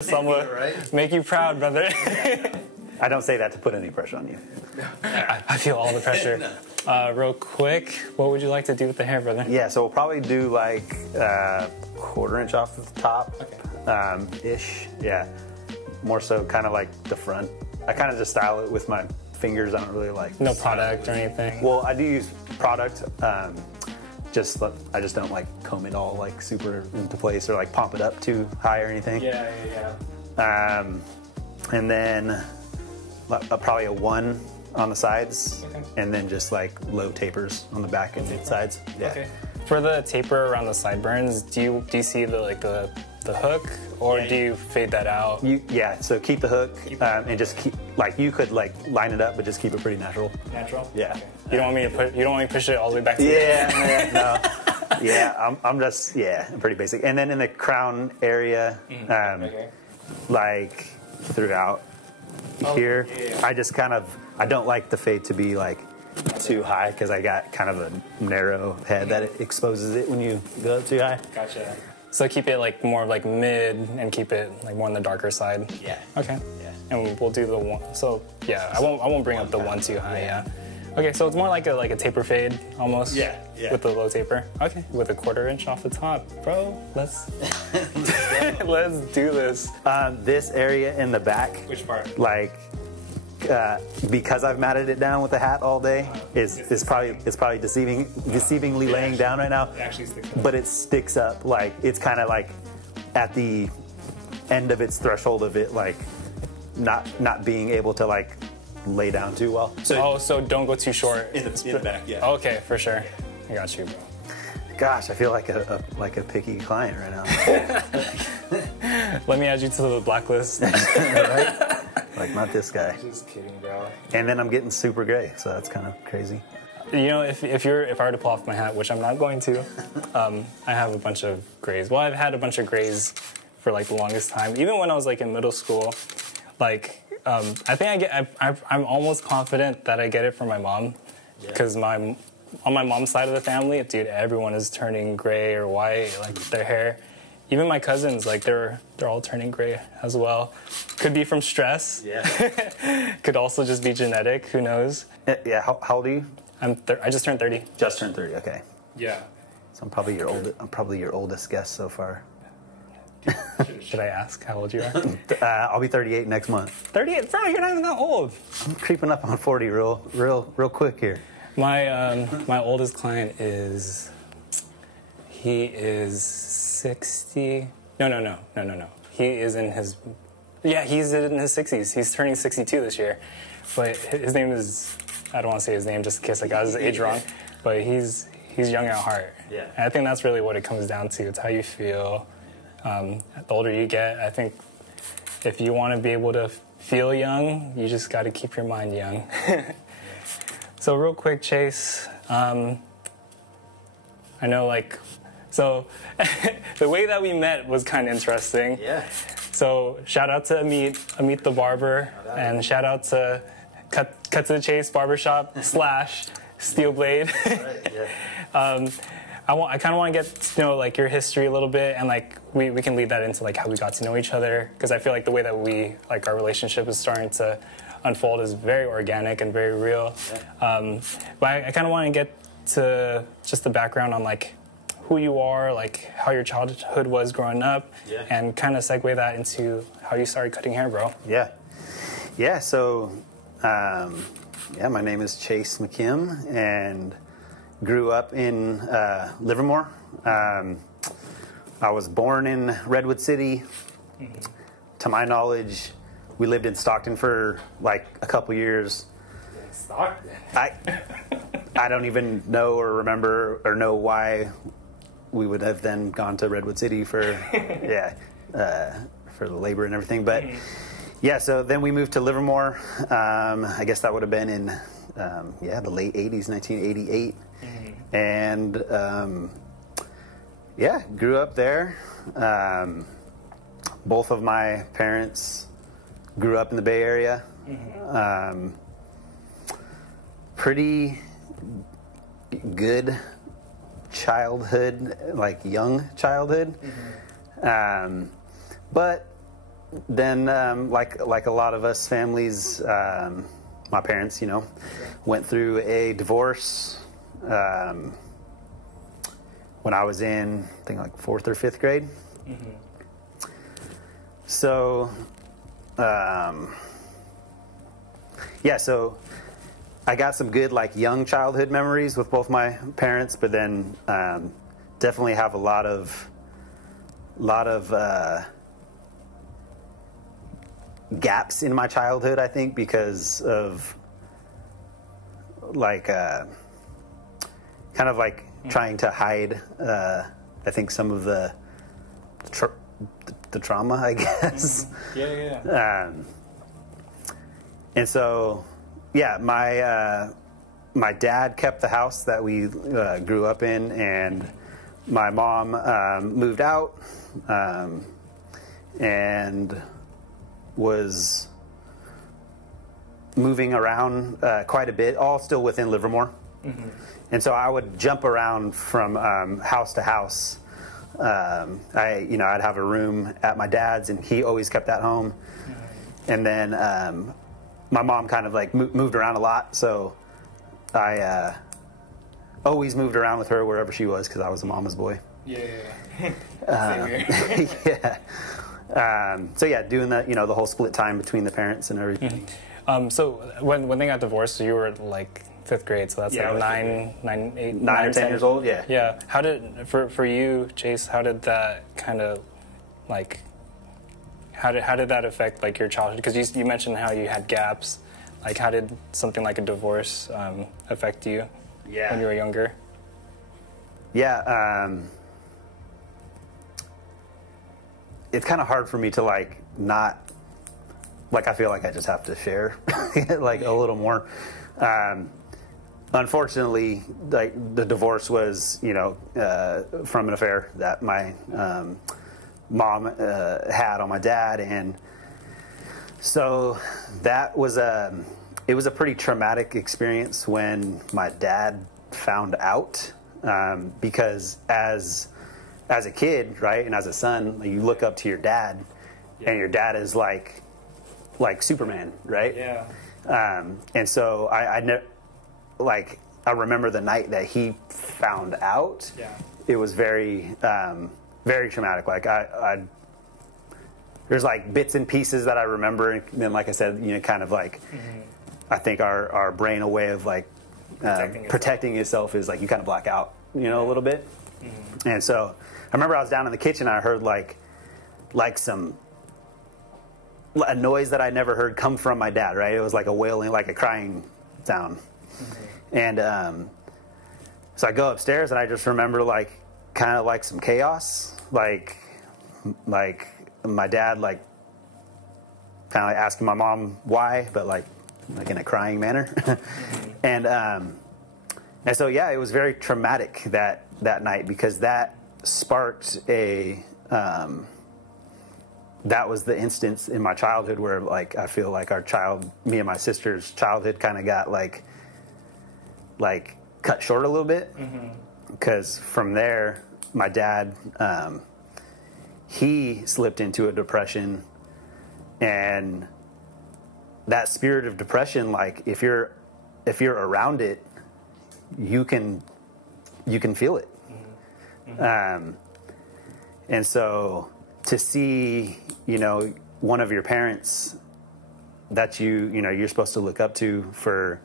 Somewhat right? make you proud, brother. I don't say that to put any pressure on you. I feel all the pressure. Real quick, what would you like to do with the hair, brother? Yeah, so we'll probably do like quarter inch off the top, ish. Yeah, more so kind of like the front. I kind of just style it with my fingers. I don't really like No product or anything. Well, I do use product. I just don't like comb it all like super into place or like pump it up too high or anything. Yeah. And then probably a 1 on the sides, and then just like low tapers on the back and sides. Yeah. Okay. For the taper around the sideburns, do you see the hook, or do you fade that out? So keep the hook and just keep you could like line it up, but just keep it pretty natural. Natural. Yeah. Okay. You don't want me to push it all the way back to no. Yeah, I'm just pretty basic. And then in the crown area, like throughout here, I just I don't like the fade to be like too high because I got kind of a narrow head that it exposes it when you go up too high. Gotcha. So keep it like more like mid and keep it like more on the darker side. Yeah. Okay. Yeah. And we'll do the one. So yeah, I won't bring up the 1 too high. Yeah. Okay, so it's more like a taper fade almost. Yeah. With the low taper. Okay. With a quarter inch off the top, bro. Let's let's do this. This area in the back. Which part? Like. Because I've matted it down with the hat all day, it's probably deceivingly laying down right now. It actually sticks up. But it sticks up, like it's kind of like at the end of its threshold of it, like not being able to like lay down too well. So don't go too short. In the back, yeah. Okay, for sure. I got you, bro. Gosh, I feel like a picky client right now. Let me add you to the blacklist. Right? Like, not this guy. Just kidding, bro. And then I'm getting super gray, so that's kind of crazy. You know, if I were to pull off my hat, which I'm not going to, I have a bunch of grays. Well, I've had a bunch of grays for like the longest time. Even when I was like in middle school, like I think I'm almost confident that I get it from my mom, because on my mom's side of the family, dude, everyone is turning gray or white, like their hair. Even my cousins, like they're all turning gray as well. Could be from stress. Yeah. Could also just be genetic. Who knows? Yeah. How old are you? I just turned 30. Just turned 30. Okay. Yeah. So I'm probably your oldest guest so far. Should I ask how old you are? I'll be 38 next month. 38, bro. You're not even that old. I'm creeping up on 40 real quick here. My oldest client is 60. No. He is in his he's in his 60s. He's turning 62 this year. But his name is, I don't want to say his name just in case I got his age wrong, but he's young at heart. Yeah. And I think that's really what it comes down to. It's how you feel. The older you get, I think if you want to be able to feel young, you just got to keep your mind young. So real quick, Chase, I know so the way that we met was kind of interesting. Yeah. So shout out to Amit the barber, and shout out to Cut to the Chase Barbershop / Steel Blade. Right, yeah. I kind of want to get to know like your history a little bit, and like we can lead that into like how we got to know each other, because I feel like the way that our relationship is starting to unfold is very organic and very real. Yeah. But I kind of want to get to just the background on like who you are, like how your childhood was growing up, and kind of segue that into how you started cutting hair, bro. Yeah. So, my name is Chase Mckim, and grew up in Livermore. I was born in Redwood City. Mm-hmm. To my knowledge, we lived in Stockton for like a couple years. Stockton? I don't even know or remember or know why we would have then gone to Redwood City for for the labor and everything. But so then we moved to Livermore. I guess that would have been in the late 80s, 1988. Mm-hmm. And grew up there. Both of my parents grew up in the Bay Area. Mm-hmm. Pretty good childhood, like young childhood. Mm-hmm. But then like a lot of us families, my parents, went through a divorce when I was in, I think, like 4th or 5th grade. Mm-hmm. So, so I got some good, like, young childhood memories with both my parents, but then definitely have a lot of gaps in my childhood, I think, because of like kind of like trying to hide I think some of the trauma, I guess. Mm-hmm. And so my dad kept the house that we grew up in, and my mom moved out and was moving around quite a bit, all still within Livermore. Mm-hmm. And so I would jump around from house to house. I'd have a room at my dad's, and he always kept that home. Mm-hmm. And then my mom kind of like moved around a lot, so I always moved around with her wherever she was because I was a mama's boy. Yeah. Yeah. Doing that, the whole split time between the parents and everything. Mm-hmm. So when they got divorced, you were like 5th grade, so that's like 9 or 10 years old. Yeah. Yeah. How did for you, Chase? How did that kind of like? How did that affect like your childhood? Because you mentioned how you had gaps. Like, how did something like a divorce affect you when you were younger? Yeah. It's kind of hard for me to like not, like, I feel like I just have to share like a little more. Unfortunately, like, the divorce was, from an affair that my mom had on my dad, and so that was it was a pretty traumatic experience when my dad found out, because as a kid, right, and as a son, you look up to your dad, and your dad is like Superman, right? Yeah. And so I remember the night that he found out. Yeah. It was very very traumatic. Like I there's like bits and pieces that I remember, and then, like I said, kind of like, mm-hmm. I think our brain, a way of like protecting itself is like you kind of black out, a little bit. Mm-hmm. And so I remember I was down in the kitchen, and I heard like a noise that I never heard come from my dad, right? It was like a wailing, like a crying sound. Mm-hmm. And so I go upstairs, and I just remember like kind of like some chaos, like my dad like kind of like asking my mom why, but like in a crying manner. Mm-hmm. And so it was very traumatic that night, because that sparked that was the instance in my childhood where, like, I feel like me and my sister's childhood kind of got like cut short a little bit, because from there my dad he slipped into a depression, and that spirit of depression, like, if you're around it, you can feel it. Mm-hmm. And so to see, one of your parents that you're supposed to look up to for,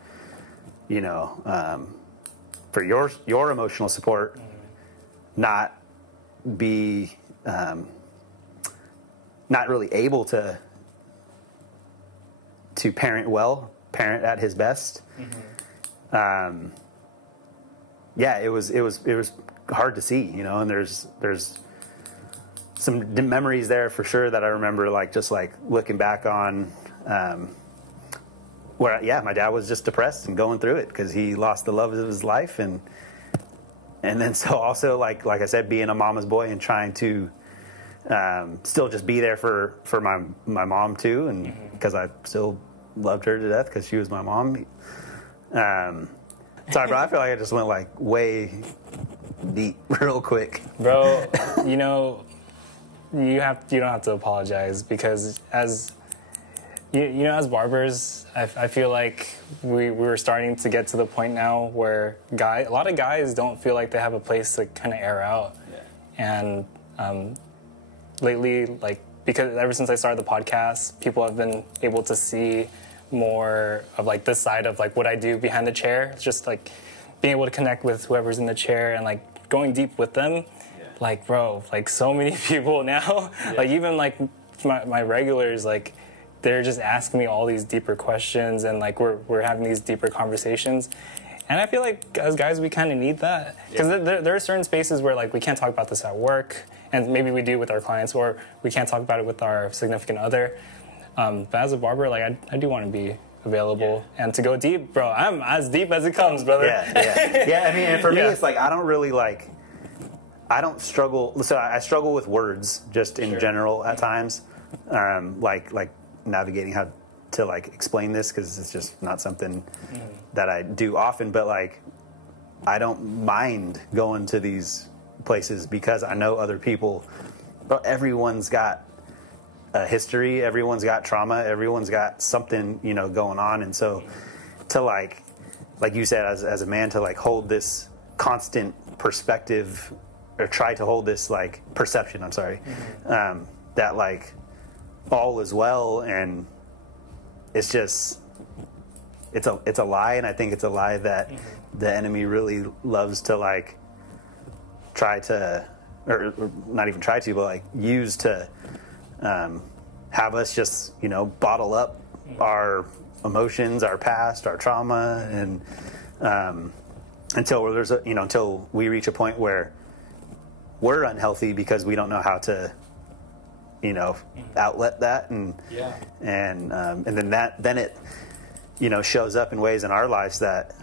for your emotional support, not be not really able to parent at his best. Mm-hmm. It was hard to see, and there's some memories there for sure that I remember, like, just like looking back on, where my dad was just depressed and going through it because he lost the love of his life, and then so also like I said, being a mama's boy and trying to still just be there for my mom too, and because I still loved her to death because she was my mom. Sorry, bro, I feel like I just went like way deep real quick. Bro, you don't have to apologize, because as as barbers, I feel like we're starting to get to the point now where a lot of guys don't feel like they have a place to kind of air out. Yeah. And lately, like, because ever since I started the podcast, people have been able to see more of like this side of like what I do behind the chair. It's just like being able to connect with whoever's in the chair and like going deep with them. Yeah. Like, bro, like so many people now, like even like my regulars, like they're just asking me all these deeper questions, and like we're having these deeper conversations. And I feel like as guys, we kind of need that, because there are certain spaces where like we can't talk about this at work, and maybe we do with our clients, or we can't talk about it with our significant other. But as a barber, like I do want to be available and to go deep, bro. I'm as deep as it comes, brother. Yeah. I mean, and for me, it's like I don't struggle. So I struggle with words just in general at times, like navigating how to like explain this, because it's just not something that I do often. But like, I don't mind going to these places because I know other people. But everyone's got a history, everyone's got trauma, everyone's got something, going on. And so to like you said, as a man, to like hold this constant perspective, or try to hold this like perception, that like all is well, and it's a lie. And I think it's a lie that the enemy really loves to like try to, or not even try to, but like use to have us just bottle up our emotions, our past, our trauma, and until we reach a point where we're unhealthy because we don't know how to outlet that, and then it shows up in ways in our lives that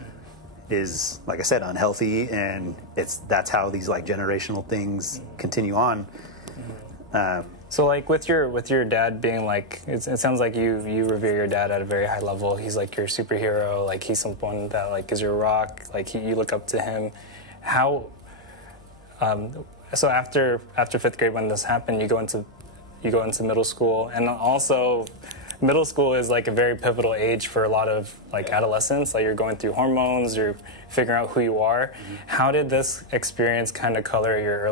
is, like I said, unhealthy, and that's how these like generational things continue on. So like with your dad being like, it sounds like you revere your dad at a very high level. He's like your superhero. Like he's someone that like is your rock. Like you look up to him. How? So after 5th grade, when this happened, you go into middle school, and also middle school is like a very pivotal age for a lot of like adolescents. Like you're going through hormones, you're figuring out who you are. How did this experience kind of color your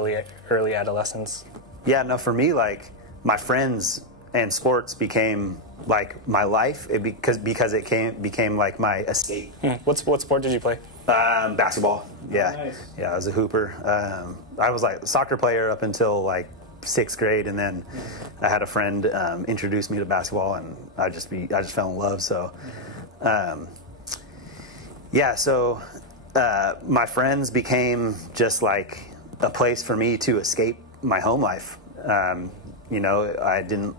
early adolescence? Yeah, no, for me, like my friends and sports became like my life, because it became like my escape. What sport did you play? Basketball. Yeah. Nice. Yeah, I was a hooper. I was like a soccer player up until like 6th grade, and then I had a friend introduce me to basketball, and I just fell in love. So, so my friends became just like a place for me to escape my home life. I didn't.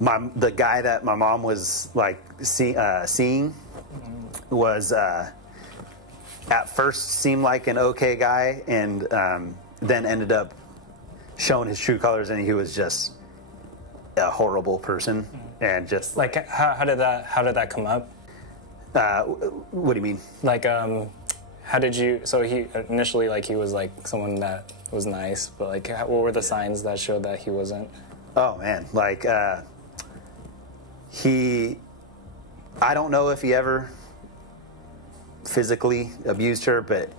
The guy that my mom was like seeing was at first seemed like an okay guy, and then ended up showing his true colors, and he was just a horrible person. And just like how did that come up? What do you mean? Like how did you? So he initially, like, he was like someone that was nice, but like what were the signs that showed that he wasn't? Oh man, like I don't know if he ever physically abused her, but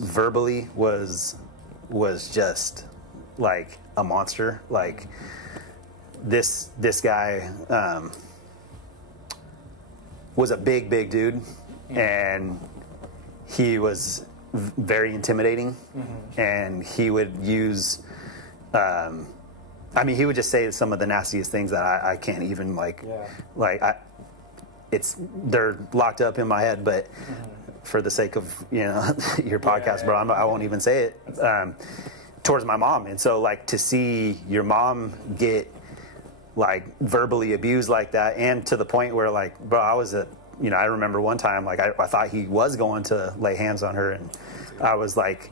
verbally was just like a monster. Like this guy was a big dude, and he was very intimidating, and he would use he would just say some of the nastiest things that I can't even they're locked up in my head, but for the sake of your podcast, bro, I won't even say it towards my mom. And so like to see your mom get like verbally abused like that, and to the point where like, bro, I remember one time like I thought he was going to lay hands on her, and I was like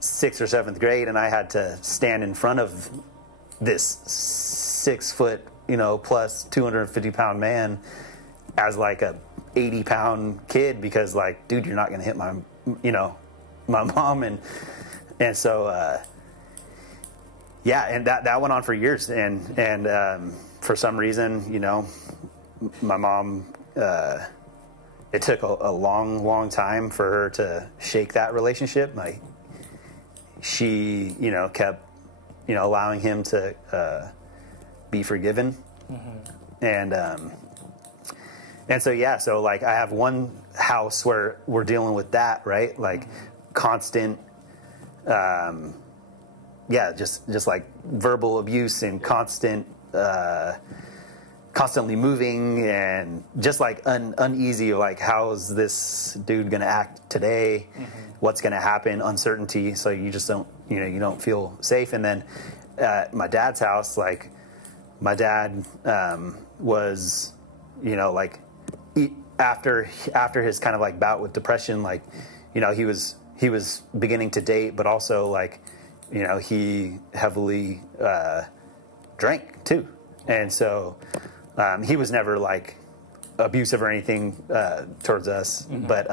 6th or 7th grade, and I had to stand in front of this 6 foot plus 250-pound man as like a 80-pound kid, because like, dude, you're not gonna hit my mom. And so yeah, and that went on for years, and for some reason, you know, my mom, it took a long time for her to shake that relationship. Like, she, you know, kept, you know, allowing him to be forgiven. And so, yeah, so like I have one house where we're dealing with that, right? Like constant, just like verbal abuse and constantly moving and just like uneasy. Like, how's this dude going to act today? What's going to happen? Uncertainty. So you just don't, you know, you don't feel safe. And then at my dad's house, like my dad was, you know, like after his kind of like bout with depression, like, you know, he was beginning to date, but also like, you know, he heavily drank too. And so he was never like abusive or anything towards us, but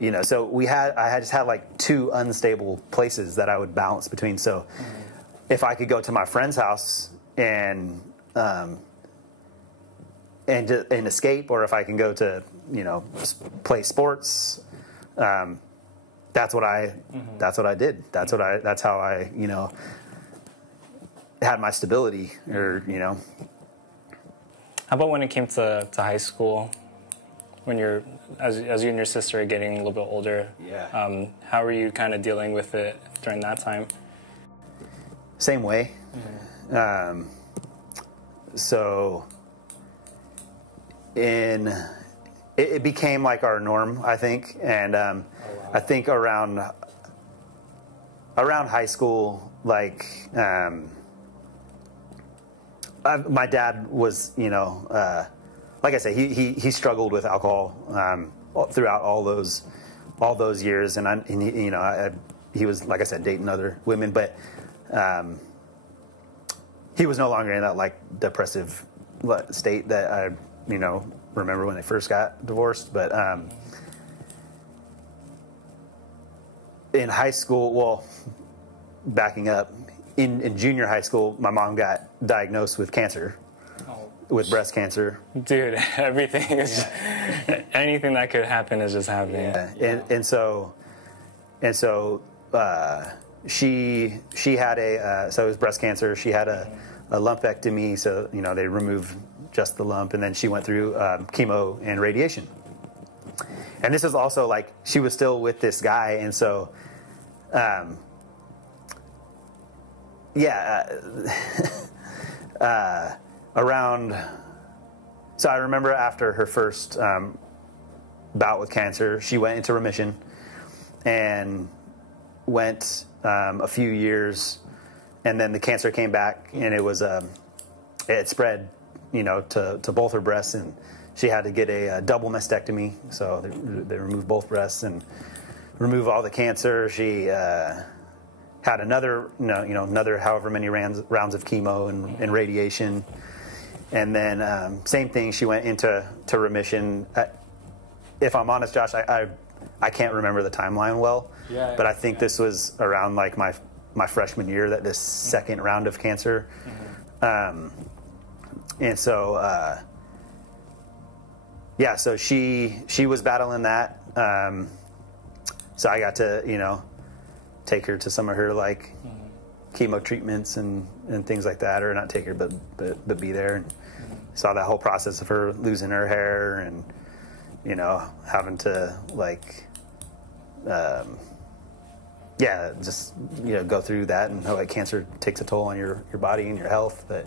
you know, so I just had like two unstable places that I would balance between. So if I could go to my friend's house and escape, or if I can go to, you know, play sports, that's what I did. That's how I, you know, had my stability, or, you know. How about when it came to high school, when you're, as you and your sister are getting a little bit older? Yeah. How were you kind of dealing with it during that time? Same way. So it became like our norm, I think, and I think around high school, like my dad was, you know, like I said, he struggled with alcohol throughout all those years, and you know, he was, like I said, dating other women, but he was no longer in that like depressive state that I, you know, remember when they first got divorced. But in high school, well, backing up, in junior high school, my mom got diagnosed with cancer, with breast cancer. Dude, everything is, anything that could happen is just happening. Yeah. And so she had so it was breast cancer. She had a lumpectomy, so, you know, they removed just the lump, and then she went through chemo and radiation. And this is also like, she was still with this guy, and so around, so I remember after her first bout with cancer, she went into remission and went a few years, and then the cancer came back, and it had spread, you know, to both her breasts, and she had to get a double mastectomy. So they removed both breasts and removed all the cancer. She had another, another however many rounds of chemo and radiation, and then same thing. She went into remission. If I'm honest, Josh, I can't remember the timeline well, but I think this was around like my freshman year, that this second round of cancer. And so, so she was battling that. So I got to, you know, take her to some of her like chemo treatments and things like that, or not take her, but be there, and saw that whole process of her losing her hair and, you know, having to like, just, you know, go through that, and how like cancer takes a toll on your body and your health. But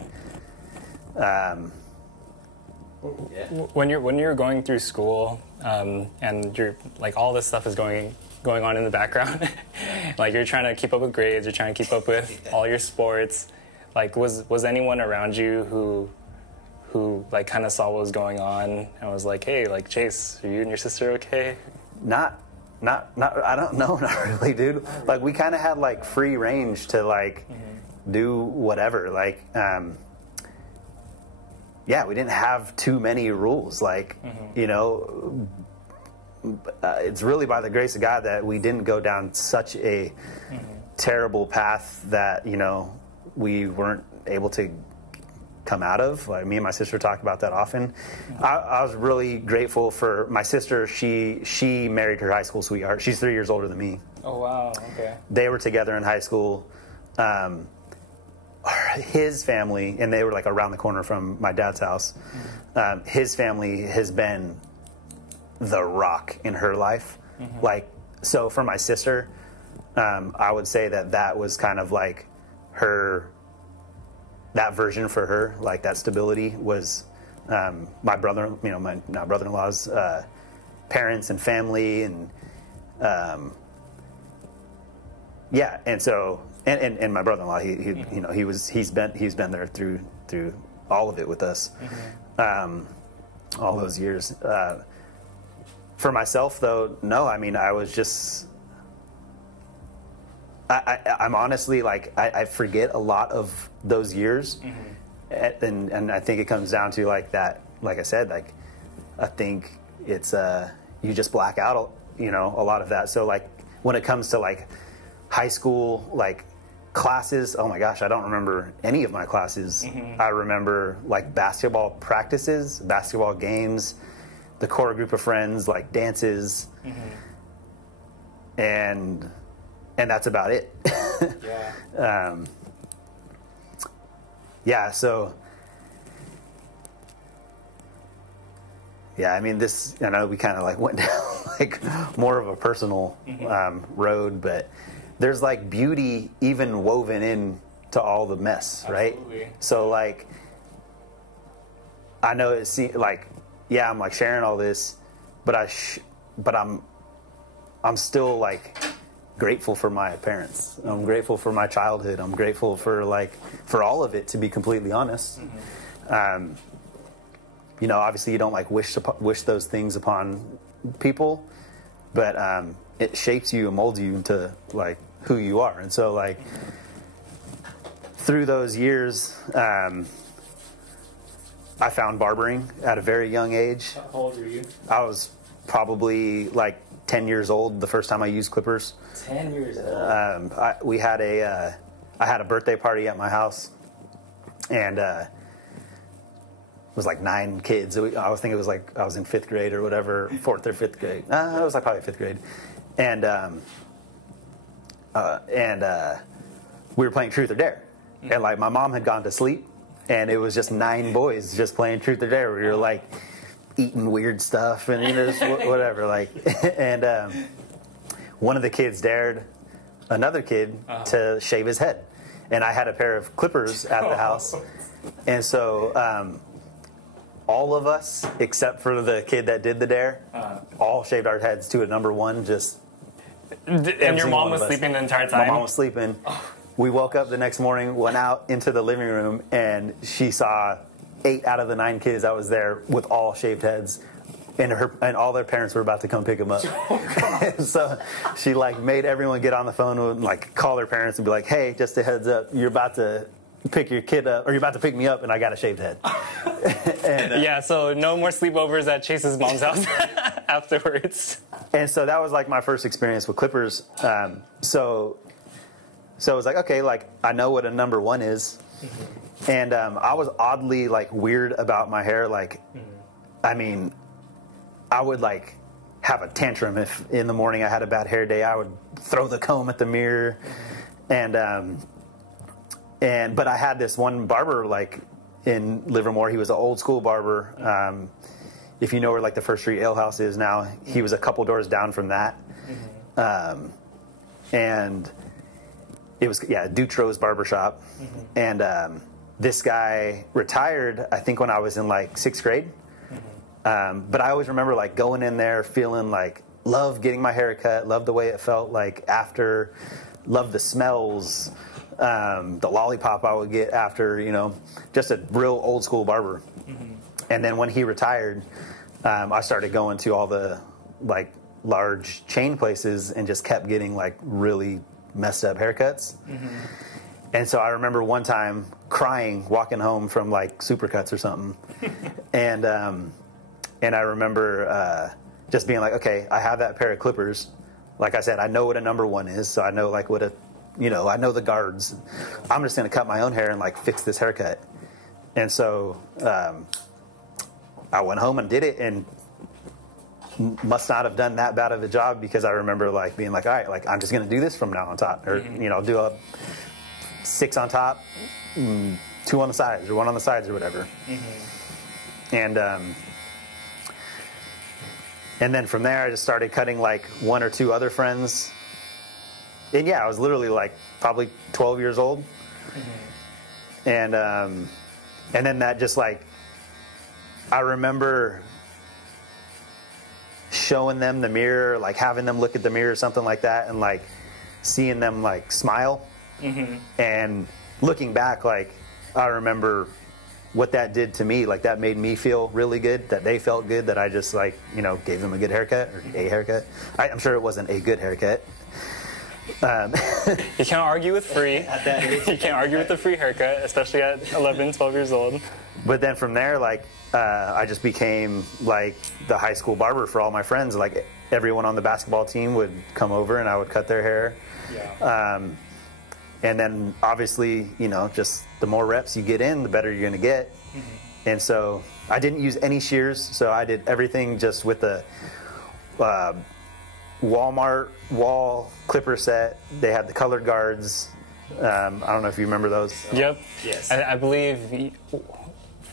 when you're going through school, and you're like, all this stuff is going on in the background, like you're trying to keep up with grades, you're trying to keep up with all your sports. Like, was anyone around you who like kind of saw what was going on and was like, hey, like, Chase, are you and your sister okay? Not. I don't know, not really, dude. Like, we kind of had like free range to like do whatever. Like, we didn't have too many rules. Like, you know, it's really by the grace of God that we didn't go down such a terrible path that, we weren't able to come out of. Like, me and my sister talk about that often. I was really grateful for my sister. She married her high school sweetheart. She's 3 years older than me. Oh, wow. Okay. They were together in high school. His family, and they were like around the corner from my dad's house. His family has been the rock in her life. Like, so for my sister, I would say that was kind of like that version for her, like that stability was my brother, my brother-in-law's parents and family, and and so and my brother-in-law, he's been there through all of it with us, all those years. For myself, though, no, I mean, I was just. I'm honestly, like, I forget a lot of those years, and I think it comes down to like that. Like I said, like, I think it's you just black out, a lot of that. So like when it comes to like high school, like classes, oh my gosh, I don't remember any of my classes. I remember like basketball practices, basketball games, the core group of friends, like dances, and that's about it. So I mean, I know we kind of like went down like more of a personal road, but there's like beauty even woven in to all the mess, right? So like, I know it seems like, I'm like sharing all this, but I'm still like grateful for my parents. I'm grateful for my childhood. I'm grateful for all of it, to be completely honest. Obviously you don't like wish those things upon people, but it shapes you and molds you into like who you are. And so like through those years, I found barbering at a very young age. How old were you? I was probably like 10 years old the first time I used clippers. 10 years old. I had a birthday party at my house, and it was like 9 kids. I was thinking it was like I was in 5th grade or whatever, 4th or 5th grade. It was like probably 5th grade, and we were playing Truth or Dare, and like my mom had gone to sleep, and it was just 9 boys just playing Truth or Dare. We were like eating weird stuff and just whatever, like, and one of the kids dared another kid to shave his head, and I had a pair of clippers at the house, and so all of us except for the kid that did the dare all shaved our heads to a number 1. Just and your mom was sleeping the entire time? My mom was sleeping. We woke up the next morning, went out into the living room, and she saw 8 out of the 9 kids that was there with all shaved heads, and all their parents were about to come pick them up. So she like made everyone get on the phone and like call their parents and be like, "Hey, just a heads up, you're about to pick your kid up, or you're about to pick me up, and I got a shaved head." So no more sleepovers at Chase's mom's house afterwards. And so that was like my first experience with clippers. So it was like, okay, like I know what a number 1 is. And I was oddly like weird about my hair. Like, I mean, I would like have a tantrum if in the morning I had a bad hair day. I would throw the comb at the mirror, but I had this one barber like in Livermore. He was an old school barber. If you know where like the First Street Ale House is now, he was a couple doors down from that, and it was Dutro's barbershop, and this guy retired, I think, when I was in like 6th grade. But I always remember like going in there feeling like love getting my hair cut, love the way it felt like after, love the smells, the lollipop I would get after, just a real old school barber. And then when he retired, I started going to all the like large chain places and just kept getting like really messed up haircuts. And so I remember one time crying walking home from like Supercuts or something, and I remember just being like, okay, I have that pair of clippers. Like I said, I know what a number 1 is, so I know like what a I know the guards. I'm just going to cut my own hair and like fix this haircut. And so I went home and did it, and must not have done that bad of a job, because I remember like being like, all right, like I'm just going to do this from now on top, or do a 6 on top, 2 on the sides, or 1 on the sides, or whatever. And then from there, I just started cutting like 1 or 2 other friends. And yeah, I was literally like probably 12 years old. And then that just like, I remember showing them the mirror, like having them look at the mirror or something like that, and like seeing them like smile. And looking back, like I remember what that did to me. Like that made me feel really good, that they felt good, that I just like, gave them a good haircut, or a haircut. I'm sure it wasn't a good haircut. You can't argue with free. At that age. You can't argue with the free haircut, especially at 11, 12 years old. But then from there, like, I just became like the high school barber for all my friends. Like everyone on the basketball team would come over and I would cut their hair. Yeah. And then obviously, just the more reps you get in, the better you're going to get. And so I didn't use any shears. So I did everything just with the Walmart wall clipper set. They had the colored guards. I don't know if you remember those. Yep. Yes. I believe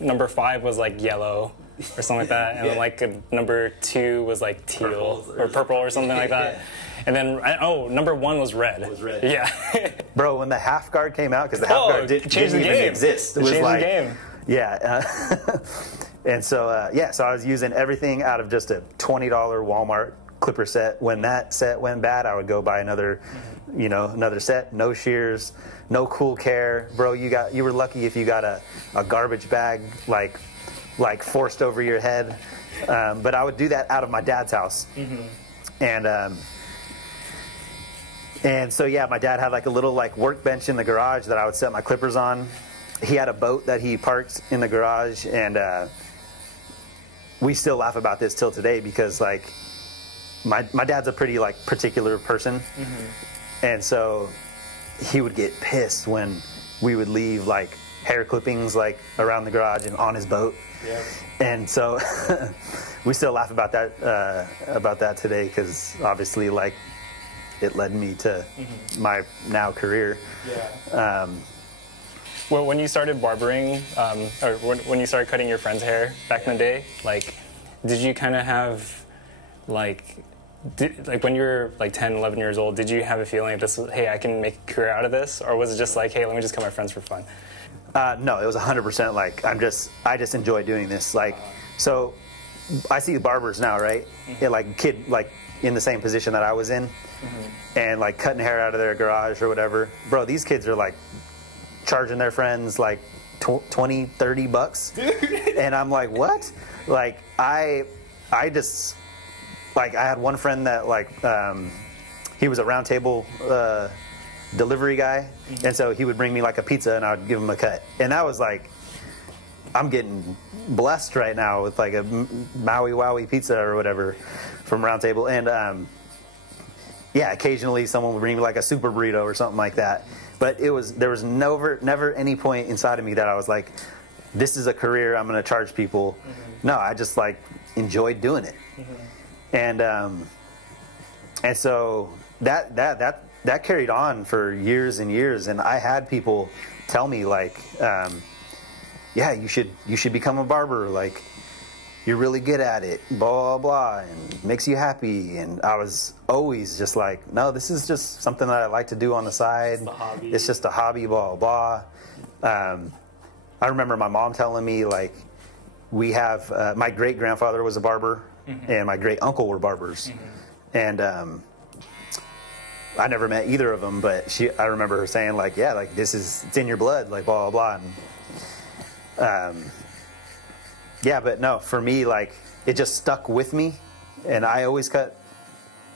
number 5 was like yellow or something like that, and then like number 2 was like teal or purple or something like that. And then number 1 was red. It was red. Yeah. Bro, when the half guard came out, because the half guard didn't even exist. It was changed like, the game. Yeah. And so so I was using everything out of just a $20 Walmart clipper set. When that set went bad, I would go buy another another set. No shears, no cool care. Bro, you were lucky if you got a garbage bag like forced over your head. But I would do that out of my dad's house. And so yeah, my dad had like a little like workbench in the garage that I would set my clippers on. He had a boat that he parked in the garage, and we still laugh about this till today, because like my dad's a pretty like particular person. And so he would get pissed when we would leave like hair clippings like around the garage and on his boat. Yeah. And so we still laugh about that today, because obviously like it led me to my now career. Yeah. Well, when you started barbering, or when you started cutting your friend's hair back in the day, like, did you kind of have like when you were like 10, 11 years old, did you have a feeling this was, hey, I can make a career out of this? Or was it just like, hey, let me just cut my friends for fun? No, it was 100% like, I just enjoy doing this. Like, so I see the barbers now, right? Yeah, like kid, like in the same position that I was in, and like cutting hair out of their garage or whatever. Bro, these kids are like charging their friends like 20, 30 bucks. And I'm like, what? Like, I just, like, I had one friend that like, he was a round table delivery guy. And so he would bring me like a pizza and I would give him a cut. And that was like, I'm getting blessed right now with like a Maui Wowie pizza or whatever from Round Table. And yeah, occasionally someone would bring me like a super burrito or something like that. But there was never any point inside of me that I was like, this is a career, I'm going to charge people. No, I just like enjoyed doing it. And so that carried on for years and years. And I had people tell me like, yeah, you should become a barber. Like, you're really good at it, blah, blah, blah, and makes you happy. And I was always just like, no, this is just something that I like to do on the side. It's just a hobby, blah, blah, blah. I remember my mom telling me, like, we have, my great-grandfather was a barber, and my great-uncle were barbers. And I never met either of them, but I remember her saying, like, yeah, like, it's in your blood, like, blah, blah, blah. And, yeah, but no, for me, like, it just stuck with me, and I always cut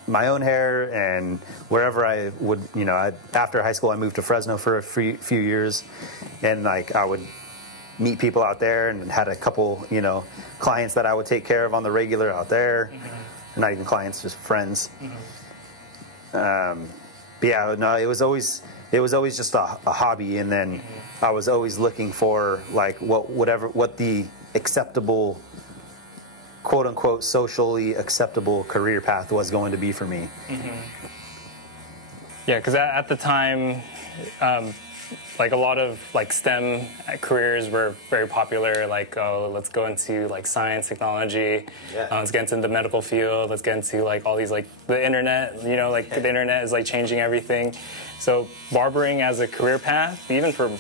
my own hair, and wherever I would, after high school, I moved to Fresno for a few years, and, like, I would meet people out there, and had a couple, clients that I would take care of on the regular out there. Not even clients, just friends. But yeah, no, it was always it was always just a hobby, and then I was always looking for like what the acceptable, quote unquote, socially acceptable career path was going to be for me. Yeah, because at the time, like a lot of like STEM careers were very popular. Like, oh, let's go into like science, technology. Let's get into the medical field. Let's get into like all these like the internet. You know, like the internet is like changing everything. So barbering as a career path, even for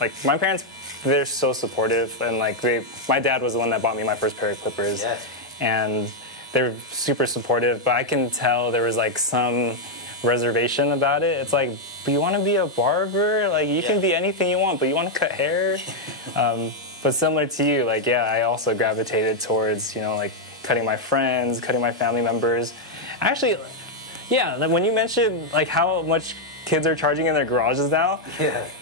like my parents, they're so supportive, and like my dad was the one that bought me my first pair of clippers, and they're super supportive. But I can tell there was like some reservation about it. It's like, but you want to be a barber? Like, you can be anything you want, but you want to cut hair? But similar to you, like, yeah, I also gravitated towards, you know, like cutting my friends, cutting my family members. Actually, yeah, like when you mentioned like how much kids are charging in their garages now,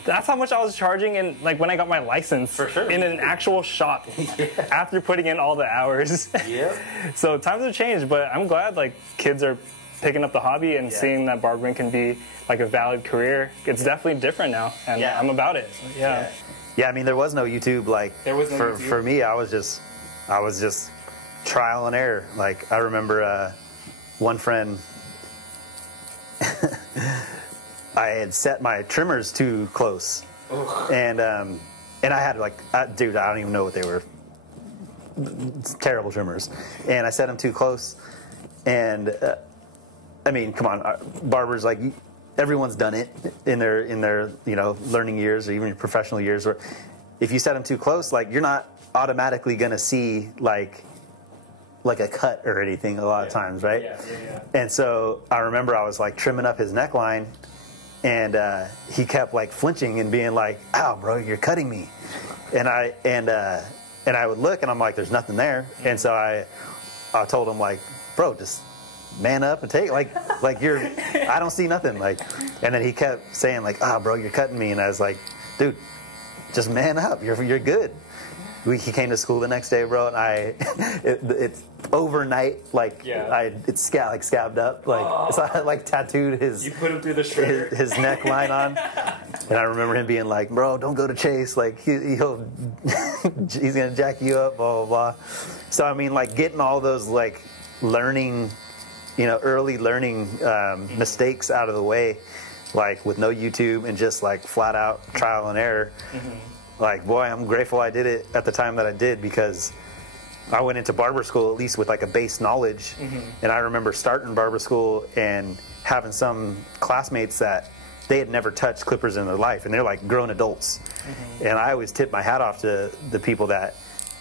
that's how much I was charging in like when I got my license in an actual shop after putting in all the hours. So times have changed, but I'm glad like kids are picking up the hobby and seeing that barbering can be like a valid career. It's definitely different now, and I'm about it. Yeah, I mean, there was no YouTube. Like, there was no YouTube. For me, I was just trial and error. Like, I remember one friend, I had set my trimmers too close, and I had like, dude, I don't even know what they were. Terrible trimmers, and I set them too close, and I mean, come on, barbers, like, everyone's done it in their you know, learning years or even your professional years, where if you set them too close, like, you're not automatically going to see like a cut or anything a lot of times, right? And so I remember I was like trimming up his neckline, and he kept like flinching and being like, "Ow, bro, you're cutting me," and I would look, and I'm like, "There's nothing there," and so I told him like, "Bro, just man up and take like you're, I don't see nothing," like, and then he kept saying like, "Ah, bro, you're cutting me," and I was like, "Dude, just man up, you're good." He came to school the next day, bro, and it's overnight, like, it's scabbed up, like, so I like tattooed his, you put him through the shredder, his neckline on, and I remember him being like, "Bro, don't go to Chase, like he'll he's gonna jack you up, blah blah blah." So I mean, like, getting all those like learning, you know, early learning mistakes out of the way, like with no YouTube and just like flat out trial and error. Like, boy, I'm grateful I did it at the time that I did, because I went into barber school at least with like a base knowledge. And I remember starting barber school and having some classmates that they had never touched clippers in their life, and they're like grown adults. And I always tip my hat off to the people that,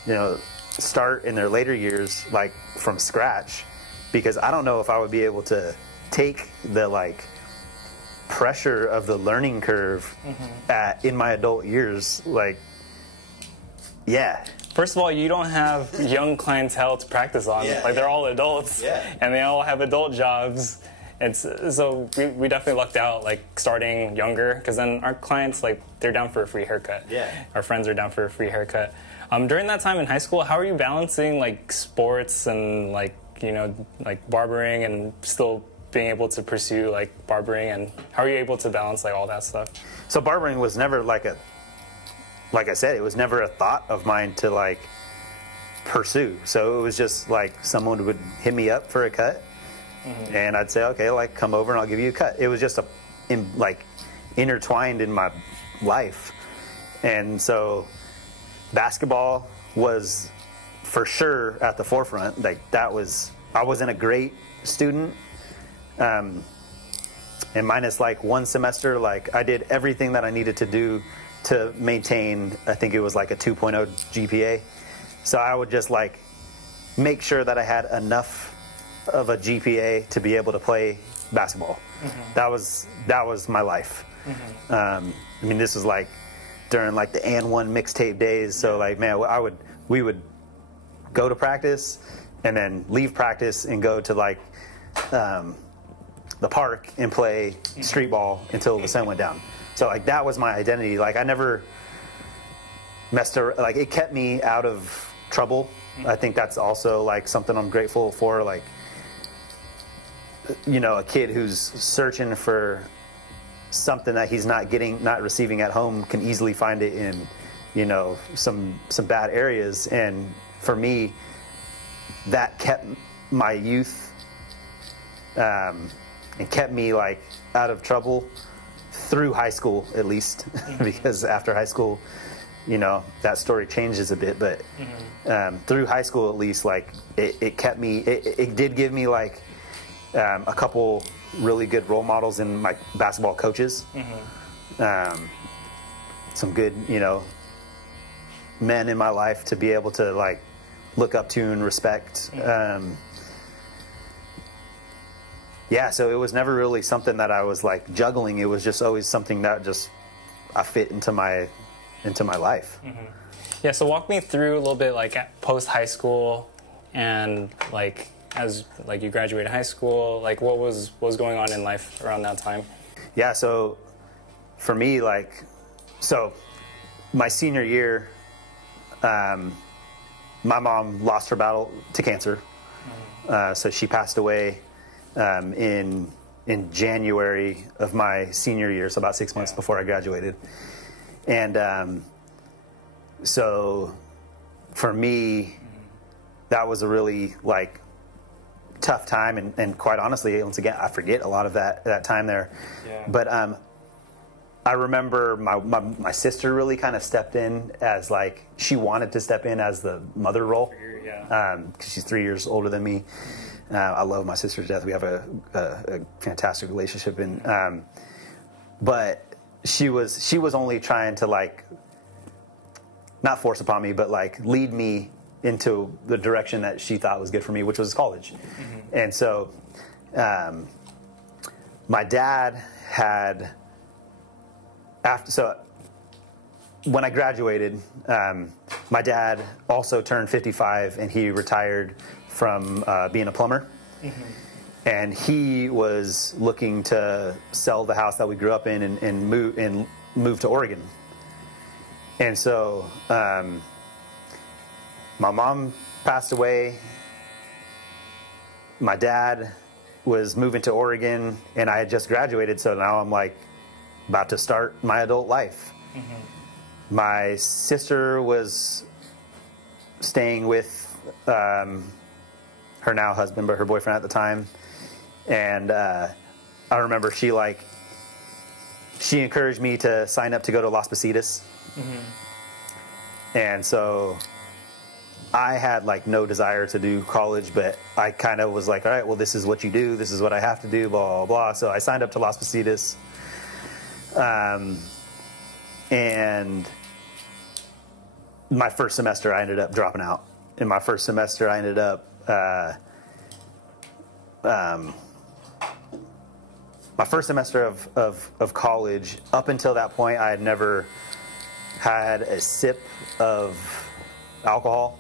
you know, start in their later years like from scratch, because I don't know if I would be able to take the like pressure of the learning curve in my adult years. Like, first of all, you don't have young clientele to practice on. Like, they're all adults, and they all have adult jobs. So we definitely lucked out, like, starting younger, because then our clients, like, they're down for a free haircut. Our friends are down for a free haircut. During that time in high school, how are you balancing like sports and like, you know, like barbering, and still being able to pursue like barbering, and how are you able to balance like all that stuff? So barbering was never like I said, it was never a thought of mine to like pursue. So it was just like someone would hit me up for a cut, and I'd say, okay, like, come over and I'll give you a cut. It was just like intertwined in my life. And so basketball was for sure at the forefront. Like, I wasn't a great student. And minus like one semester, like, I did everything that I needed to do to maintain, I think it was like a 2.0 GPA. So I would just like make sure that I had enough of a GPA to be able to play basketball. That was my life. I mean, this was like during like the and one mixtape days. So like, man, we would go to practice and then leave practice and go to like the park and play street ball until the sun went down. So like, that was my identity. Like, I never messed around. Like, it kept me out of trouble. I think that's also like something I'm grateful for. Like, you know, a kid who's searching for something that he's not receiving at home can easily find it in, you know, some bad areas. And for me, that kept my youth and kept me like out of trouble through high school, at least. Because after high school, you know, that story changes a bit, but through high school, at least, like it kept me, it did give me like a couple really good role models in my basketball coaches. Some good, you know, men in my life to be able to like look up to and respect. Yeah, so it was never really something that I was like juggling. It was just always something that just I fit into my life. Yeah, so walk me through a little bit like post high school and like as like you graduated high school, like what was going on in life around that time? Yeah, so for me, like, so my senior year, my mom lost her battle to cancer. So she passed away in January of my senior year, so about 6 months before I graduated. And so for me, that was a really like tough time, and quite honestly, once again, I forget a lot of that time there. But I remember my sister really kind of stepped in as like, she wanted to step in as the mother role, because she's 3 years older than me. I love my sister to death. We have a fantastic relationship, and but she was only trying to like not force upon me, but like lead me into the direction that she thought was good for me, which was college. And so my dad had when I graduated, my dad also turned 55, and he retired from being a plumber. And he was looking to sell the house that we grew up in and move to Oregon. And so my mom passed away. My dad was moving to Oregon, and I had just graduated, so now I'm like about to start my adult life. My sister was staying with her now husband, but her boyfriend at the time. And I remember she encouraged me to sign up to go to Las Positas. And so I had like no desire to do college, but I kind of was like, all right, well, this is what you do. This is what I have to do, blah, blah, blah. So I signed up to Las Positas. And my first semester, I ended up dropping out. In my first semester, I ended up my first semester of college, up until that point, I had never had a sip of alcohol,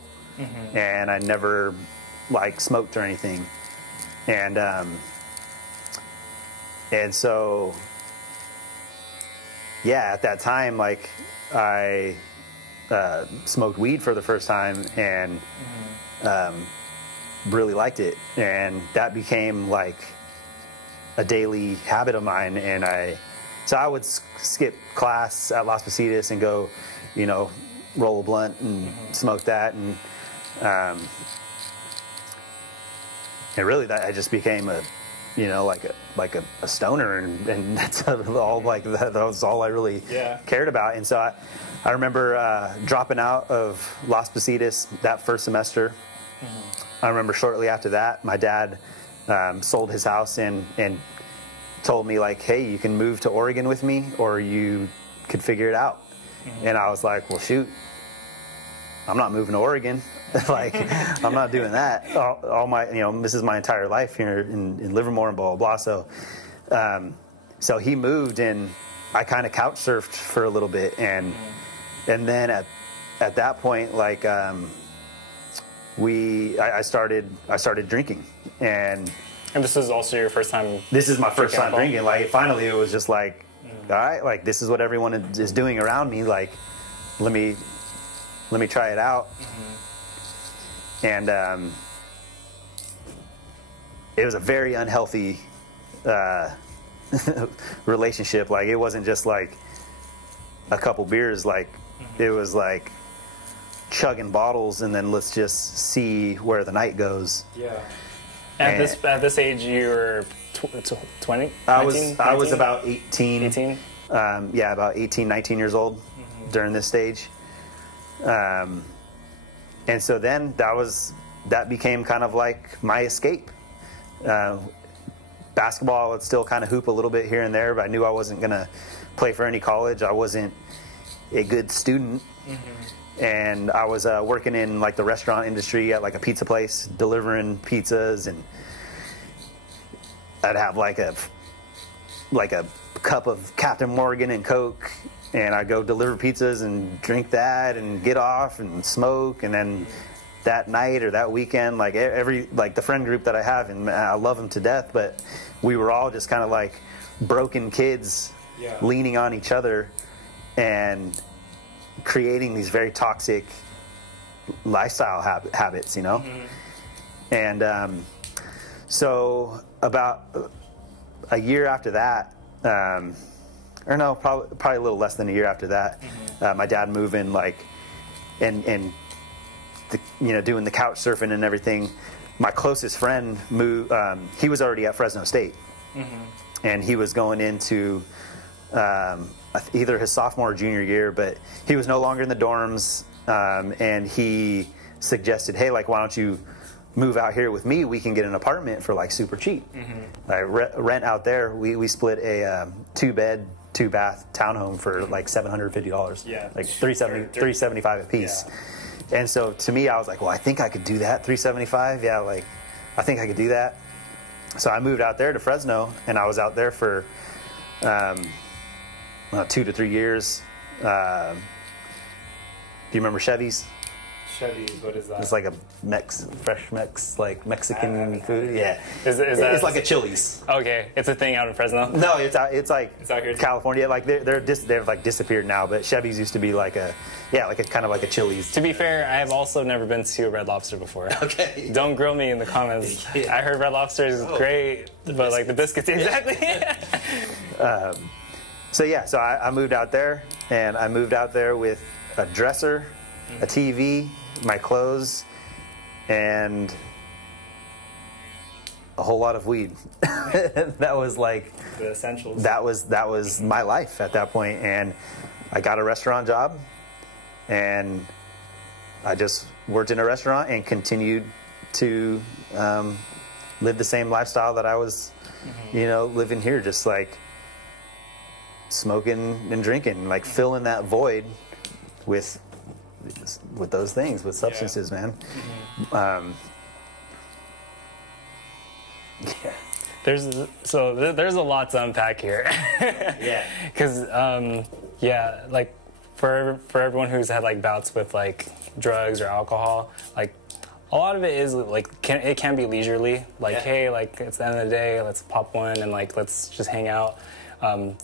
and I never like smoked or anything. And so, yeah, at that time, like I smoked weed for the first time, and really liked it, and that became like a daily habit of mine. And so I would skip class at Las Positas and go, you know, roll a blunt and smoke that, and really that I just became a, you know, like a stoner, and that's all, like that was all I really cared about. And so I remember dropping out of Las Positas that first semester. I remember shortly after that, my dad sold his house and told me, like, hey, you can move to Oregon with me, or you could figure it out. And I was like, well, shoot, I'm not moving to Oregon. Like, I'm not doing that. All my, you know, this is my entire life here in Livermore and blah, blah, blah. So he moved, and I kind of couch surfed for a little bit. And then at that point, like, I started drinking. And this is also your first time? This is my first time drinking. Like, finally, it was just like, all right, like, this is what everyone is doing around me. Like, let me try it out. And it was a very unhealthy relationship. Like, it wasn't just like a couple beers. Like, it was like chugging bottles, and then let's just see where the night goes. Yeah. At this age, you were 20? I was about 18. 18? About 18, 19 years old during this stage. And so then that became kind of like my escape. Basketball, I would still kind of hoop a little bit here and there, but I knew I wasn't going to play for any college. I wasn't a good student. And I was working in like the restaurant industry at like a pizza place, delivering pizzas, and I'd have like a cup of Captain Morgan and Coke, and I'd go deliver pizzas and drink that and get off and smoke. And then that night or that weekend, like the friend group that I have, and I love them to death, but we were all just kind of like broken kids leaning on each other and creating these very toxic lifestyle habits, you know? And so about a year after that, or no, probably a little less than a year after that, my dad moving, like, and doing the couch surfing and everything. My closest friend moved. He was already at Fresno State, and he was going into either his sophomore or junior year, but he was no longer in the dorms, and he suggested, hey, like, why don't you move out here with me? We can get an apartment for like super cheap. Rent out there. We split a 2-bed, 2-bath townhome for like $750. Yeah, like $375 a piece. Yeah. And so to me, I was like, well, I think I could do that. $375. Yeah, like, I think I could do that. So I moved out there to Fresno, and I was out there for 2 to 3 years. Do you remember Chevy's? Chevy's, what is that? It's like a fresh like Mexican food. Yeah. Is that, it's like a Chili's. Okay, it's a thing out in Fresno. No, it's out here California. Like they're like disappeared now, but Chevy's used to be like a kind of like a Chili's. To be fair, I have also never been to a Red Lobster before. Okay. Don't grill me in the comments. I heard Red Lobster is great, but like the biscuits, exactly. So I moved out there, and I moved out there with a dresser, a TV, my clothes, and a whole lot of weed. That was like the essentials. That was my life at that point, and I got a restaurant job, and I just worked in a restaurant and continued to live the same lifestyle that I was, living here, just like smoking and drinking, like filling that void with those things, with substances, man. There's a lot to unpack here. Because like for everyone who's had like bouts with like drugs or alcohol, like a lot of it is like it can be leisurely. Like, hey, like it's the end of the day, let's pop one and like let's just hang out.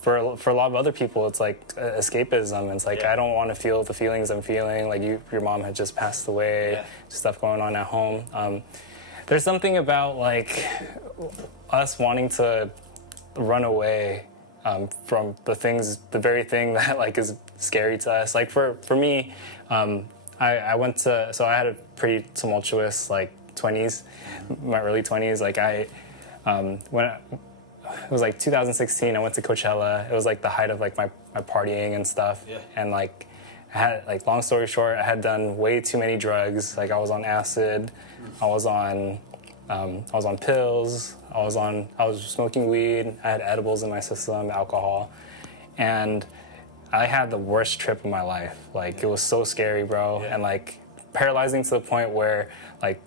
For a lot of other people, it's like escapism. It's like, I don't want to feel the feelings I'm feeling. Like your mom had just passed away, stuff going on at home. There's something about like us wanting to run away from the very thing that like is scary to us. Like for me, I had a pretty tumultuous like 20s, my early 20s. Like it was like 2016. I went to Coachella. It was like the height of like my partying and stuff. And like I had, like, long story short, I had done way too many drugs. Like I was on acid, I was on pills, I was smoking weed. I had edibles in my system, alcohol, and I had the worst trip of my life. Like it was so scary, bro, and like paralyzing to the point where like,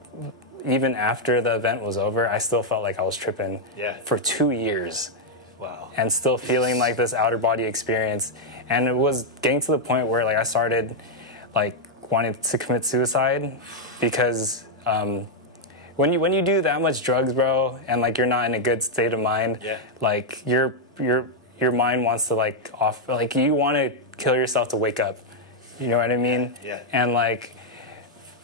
even after the event was over, I still felt like I was tripping for 2 years. Wow. And still feeling like this outer body experience. And it was getting to the point where like I started like wanting to commit suicide, because when you do that much drugs, bro, and like you're not in a good state of mind, like your mind wants to like you want to kill yourself to wake up. You know what I mean? And like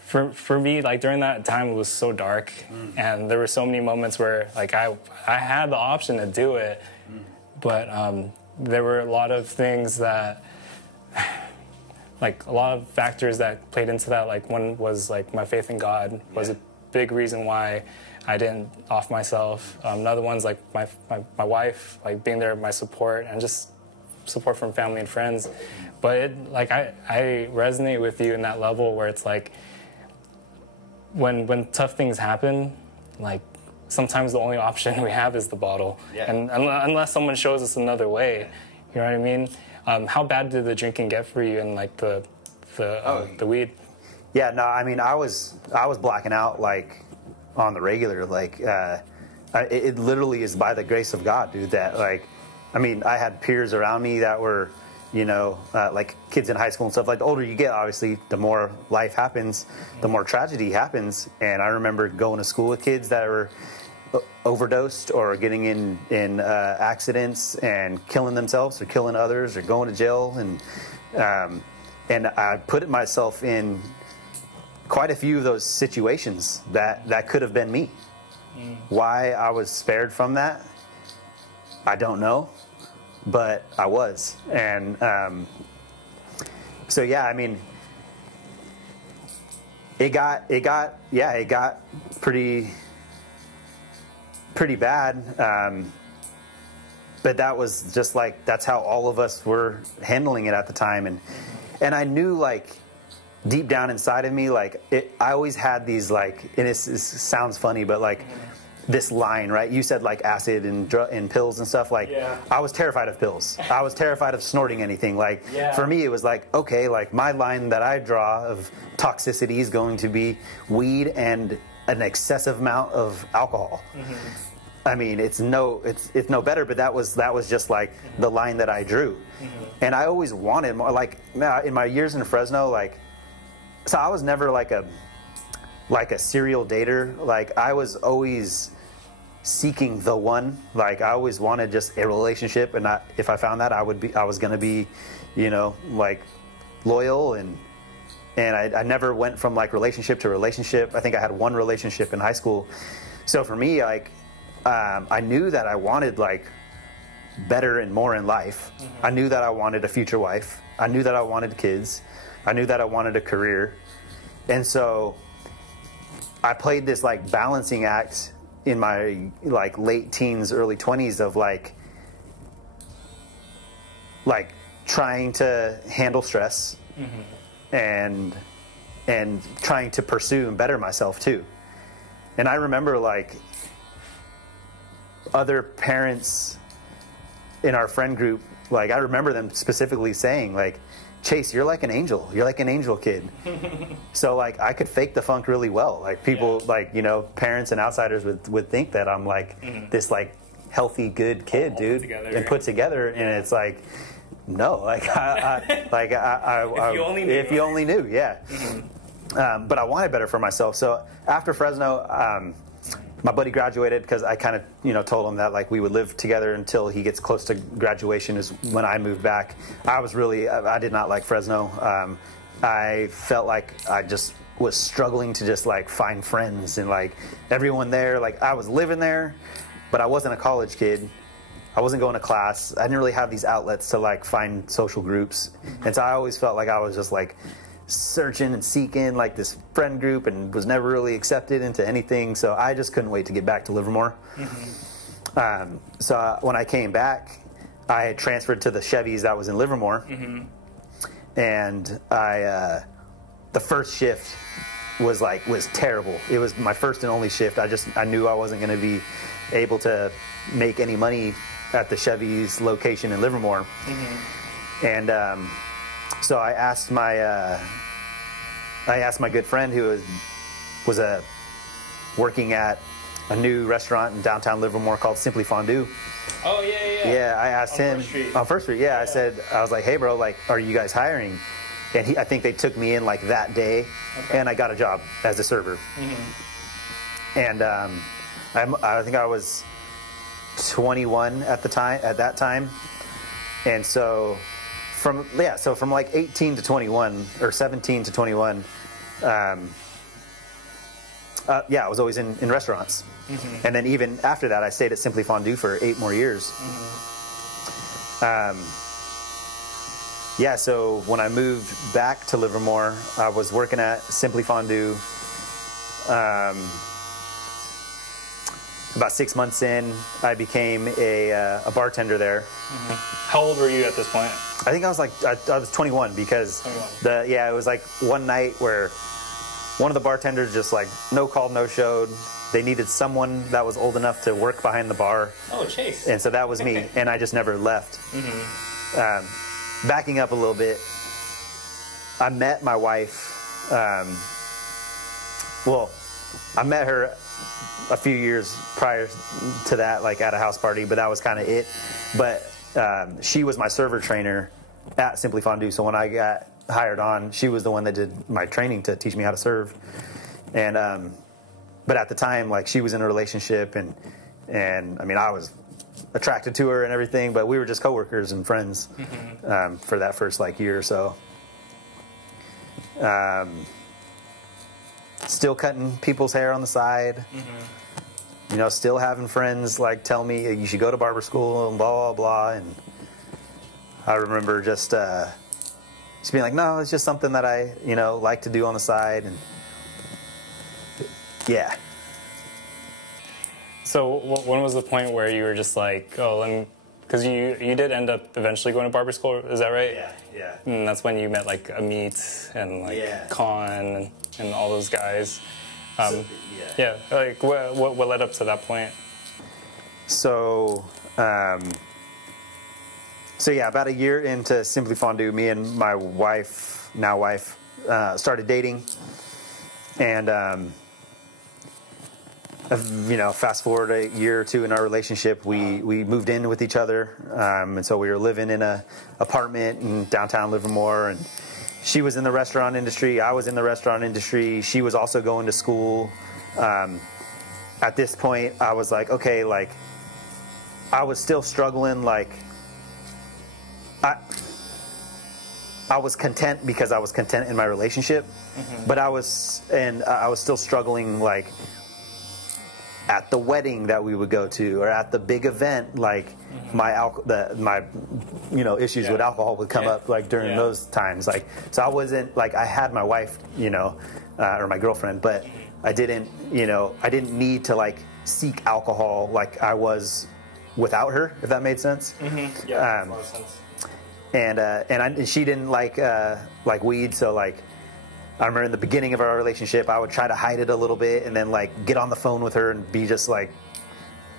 For me, like during that time, it was so dark, and there were so many moments where like I had the option to do it, but there were a lot of things that, like a lot of factors that played into that. Like one was like my faith in God was a big reason why I didn't off myself. Another one's like my wife, like being there, my support, and just support from family and friends. But I resonate with you in that level where it's like when tough things happen, like sometimes the only option we have is the bottle. Yeah. And unless someone shows us another way, you know what I mean? How bad did the drinking get for you and like the weed? Yeah, no, I mean, I was blacking out like on the regular. Like it literally is by the grace of God, dude. That like, I mean, I had peers around me that were, you know, like kids in high school and stuff. Like the older you get, obviously, the more life happens, the more tragedy happens. And I remember going to school with kids that were overdosed or getting in accidents and killing themselves or killing others or going to jail. And I put myself in quite a few of those situations that could have been me. Why I was spared from that, I don't know, but I was. And so yeah, I mean, it got pretty bad. But that was just like, that's how all of us were handling it at the time. And I knew, like, deep down inside of me, like, I always had these, like, and it sounds funny, but, like, this line, right? You said, like, acid and pills and stuff. Like, I was terrified of pills. I was terrified of snorting anything. Like, for me, it was like, okay, like, my line that I draw of toxicity is going to be weed and an excessive amount of alcohol. I mean, it's no better, but that was just like the line that I drew. And I always wanted more. Like in my years in Fresno, like, so I was never like a serial dater. Like I was always seeking the one. Like I always wanted just a relationship, and if I found that, I was gonna be, you know, like loyal and I never went from like relationship to relationship. I think I had one relationship in high school. So for me, like, I knew that I wanted like better and more in life. I knew that I wanted a future wife. I knew that I wanted kids. I knew that I wanted a career. And so I played this like balancing act in my like late teens, early 20s of like trying to handle stress and trying to pursue and better myself too. And I remember like other parents in our friend group, like I remember them specifically saying like, Chase, you're like an angel. You're like an angel kid. So like I could fake the funk really well. Like people like, you know, parents and outsiders would think that I'm like this like healthy, good kid, dude, and put together. And it's like, no, like if you only knew, yeah. But I wanted better for myself. So after Fresno, my buddy graduated because I kind of, you know, told him that like we would live together until he gets close to graduation is when I moved back. I did not like Fresno. I felt like I just was struggling to just like find friends and like everyone there. Like I was living there, but I wasn't a college kid. I wasn't going to class. I didn't really have these outlets to like find social groups. And so I always felt like I was just like searching and seeking like this friend group and was never really accepted into anything. So I just couldn't wait to get back to Livermore. So when I came back, I had transferred to the Chevys that was in Livermore. And the first shift was terrible. It was my first and only shift. I knew I wasn't going to be able to make any money at the Chevy's location in Livermore. And so I asked my good friend who was working at a new restaurant in downtown Livermore called Simply Fondue. Oh yeah. Yeah, I asked him on First Street. Yeah, I was like, hey bro, like, are you guys hiring? And I think they took me in like that day, and I got a job as a server. And I think I was 21 at that time, and so from like 18 to 21 or 17 to 21, I was always in restaurants. And then even after that, I stayed at Simply Fondue for 8 more years. Yeah, so when I moved back to Livermore, I was working at Simply Fondue. About 6 months in, I became a bartender there. How old were you at this point? I think I was 21 because 21. It was like one night where one of the bartenders just like no called, no showed. They needed someone that was old enough to work behind the bar. Oh, Chase. And so that was me, and I just never left. Backing up a little bit, I met my wife. I met her a few years prior to that, like at a house party, but that was kind of it. But she was my server trainer at Simply Fondue, so when I got hired on, she was the one that did my training to teach me how to serve. And but at the time, like, she was in a relationship, and I mean, I was attracted to her and everything, but we were just coworkers and friends for that first like year or so. Still cutting people's hair on the side. You know, still having friends like tell me you should go to barber school and blah blah blah. And I remember just being like, no, it's just something that I like to do on the side. And yeah. So when was the point where you were just like, oh, because you did end up eventually going to barber school, is that right? Yeah. And that's when you met like Amit and like Khan and all those guys. Like what led up to that point? So about a year into Simply Fondue, me and my wife, started dating, and fast forward a year or two in our relationship, we moved in with each other, and so we were living in a apartment in downtown Livermore, and she was in the restaurant industry, I was in the restaurant industry, she was also going to school. At this point, I was like, okay, like, I was still struggling, like, I was content because I was content in my relationship, but I was still struggling, like, at the wedding that we would go to, or at the big event, like my issues with alcohol would come up like during those times. Like, so I wasn't like, I had my wife, or my girlfriend, but I didn't need to like seek alcohol like I was without her, if that made sense. Yeah, a lot of sense. And she didn't like weed, so like, I remember in the beginning of our relationship, I would try to hide it a little bit and then like get on the phone with her and be just like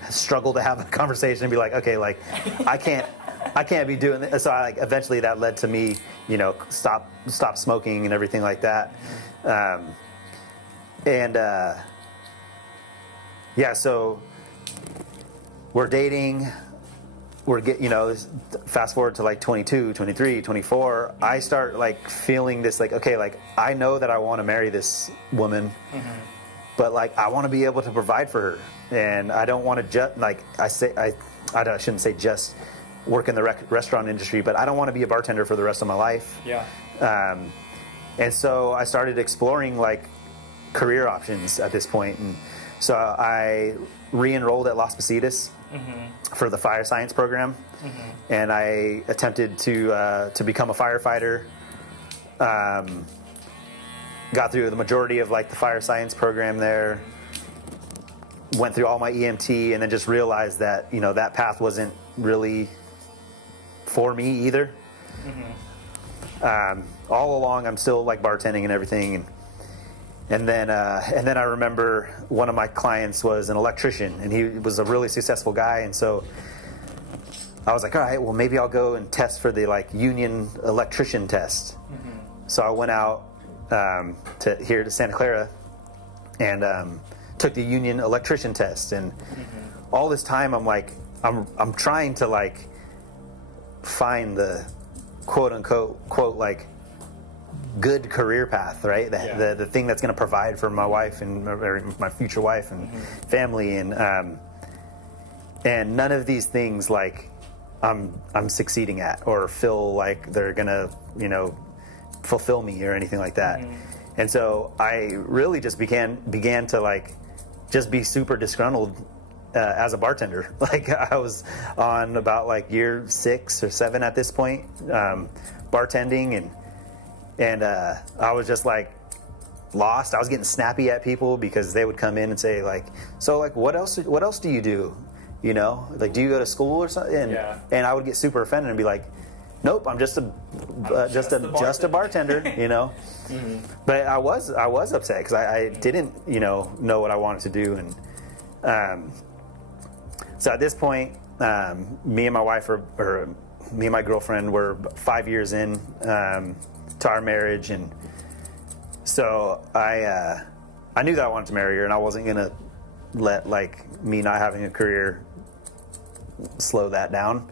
struggle to have a conversation and be like, okay, like I can't be doing this. So I like eventually that led to me, stop smoking and everything like that. So we're dating. Fast forward to like 22, 23, 24, I start like feeling this like, okay, like I know that I want to marry this woman, but like I want to be able to provide for her, and I don't want to just like I shouldn't say just work in the restaurant industry, but I don't want to be a bartender for the rest of my life. Yeah. And so I started exploring like career options at this point, and so I re-enrolled at Las Positas for the fire science program, and I attempted to become a firefighter. Got through the majority of like the fire science program there. Went through all my EMT, and then just realized that that path wasn't really for me either. All along, I'm still like bartending and everything, and then I remember one of my clients was an electrician, and he was a really successful guy, and so I was like, all right, well maybe I'll go and test for the like union electrician test. So I went out to Santa Clara and took the union electrician test, and all this time I'm like, I'm trying to like find the quote unquote like good career path, right? The thing that's going to provide for my wife and my future wife and family, and none of these things like I'm succeeding at or feel like they're gonna fulfill me or anything like that. And so I really just began to like just be super disgruntled as a bartender. Like I was on about like year 6 or 7 at this point, bartending, and I was just like lost. I was getting snappy at people because they would come in and say like, so like what else do you do? You know, like do you go to school or something? And I would get super offended and be like, nope, I'm just a bartender, you know. But I was upset because I didn't, you know what I wanted to do, and so at this point, me and my wife or me and my girlfriend were 5 years in to our marriage, and so I knew that I wanted to marry her, and I wasn't gonna let like me not having a career slow that down.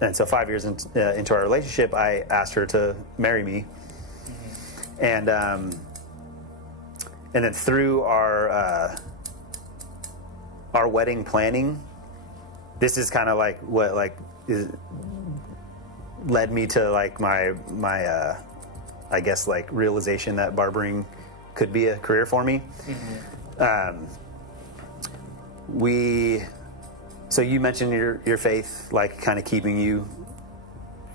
And so 5 years into our relationship, I asked her to marry me, and then through our wedding planning, this is kind of like what led me to like my I guess like realization that barbering could be a career for me. So you mentioned your faith, like, kind of keeping you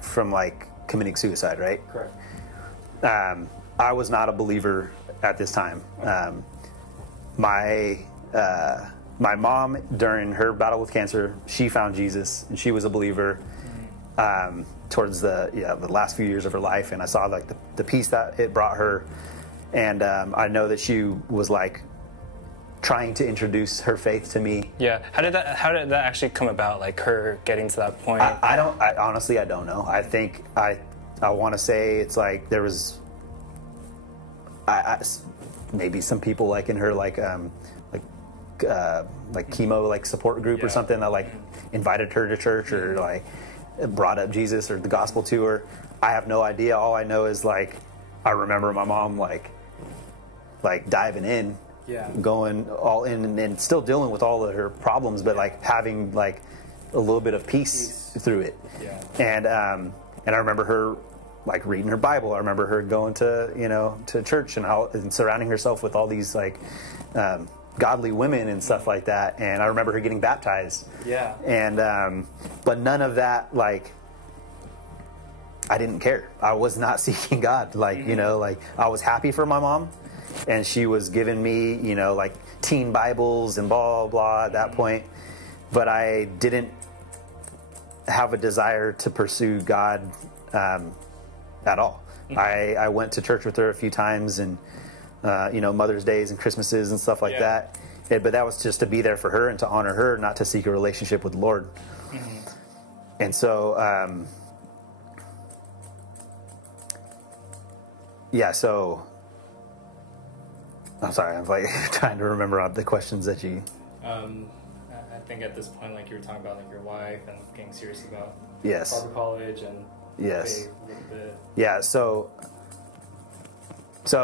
from, like, committing suicide, right? Correct. I was not a believer at this time. My mom, during her battle with cancer, she found Jesus, and she was a believer towards the last few years of her life, and I saw, like, the peace that it brought her, and I know that she was, like, trying to introduce her faith to me. Yeah. How did that actually come about? Like her getting to that point? I honestly don't know. I think I want to say it's like there was maybe some people like in her like chemo like support group or something that like invited her to church or like brought up Jesus or the gospel to her. I have no idea. All I know is like I remember my mom like diving in. Going all in and still dealing with all of her problems, but like having like a little bit of peace through it. And I remember her like reading her Bible. I remember her going to church and surrounding herself with all these like godly women and stuff like that. And I remember her getting baptized. And but none of that, like, I didn't care. I was not seeking God. Like, like I was happy for my mom. And she was giving me, like teen Bibles and blah, blah, at that point. But I didn't have a desire to pursue God at all. I went to church with her a few times and, Mother's Days and Christmases and stuff like that. But that was just to be there for her and to honor her, not to seek a relationship with the Lord. And so, so... I'm sorry, I'm like trying to remember the questions that you... I think at this point, like you were talking about like your wife and getting serious about Barber college and faith a little bit. Yeah, so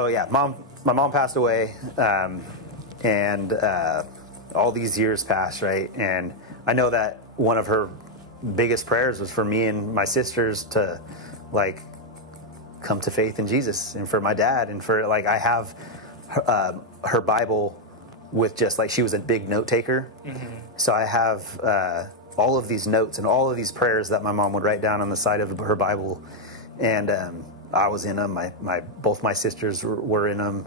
yeah, my mom passed away, and all these years passed, right? And I know that one of her biggest prayers was for me and my sisters to like come to faith in Jesus, and for my dad, and for like I have her Bible with just like she was a big note taker. So I have all of these notes and all of these prayers that my mom would write down on the side of her Bible, and I was in them. Both my sisters were in them.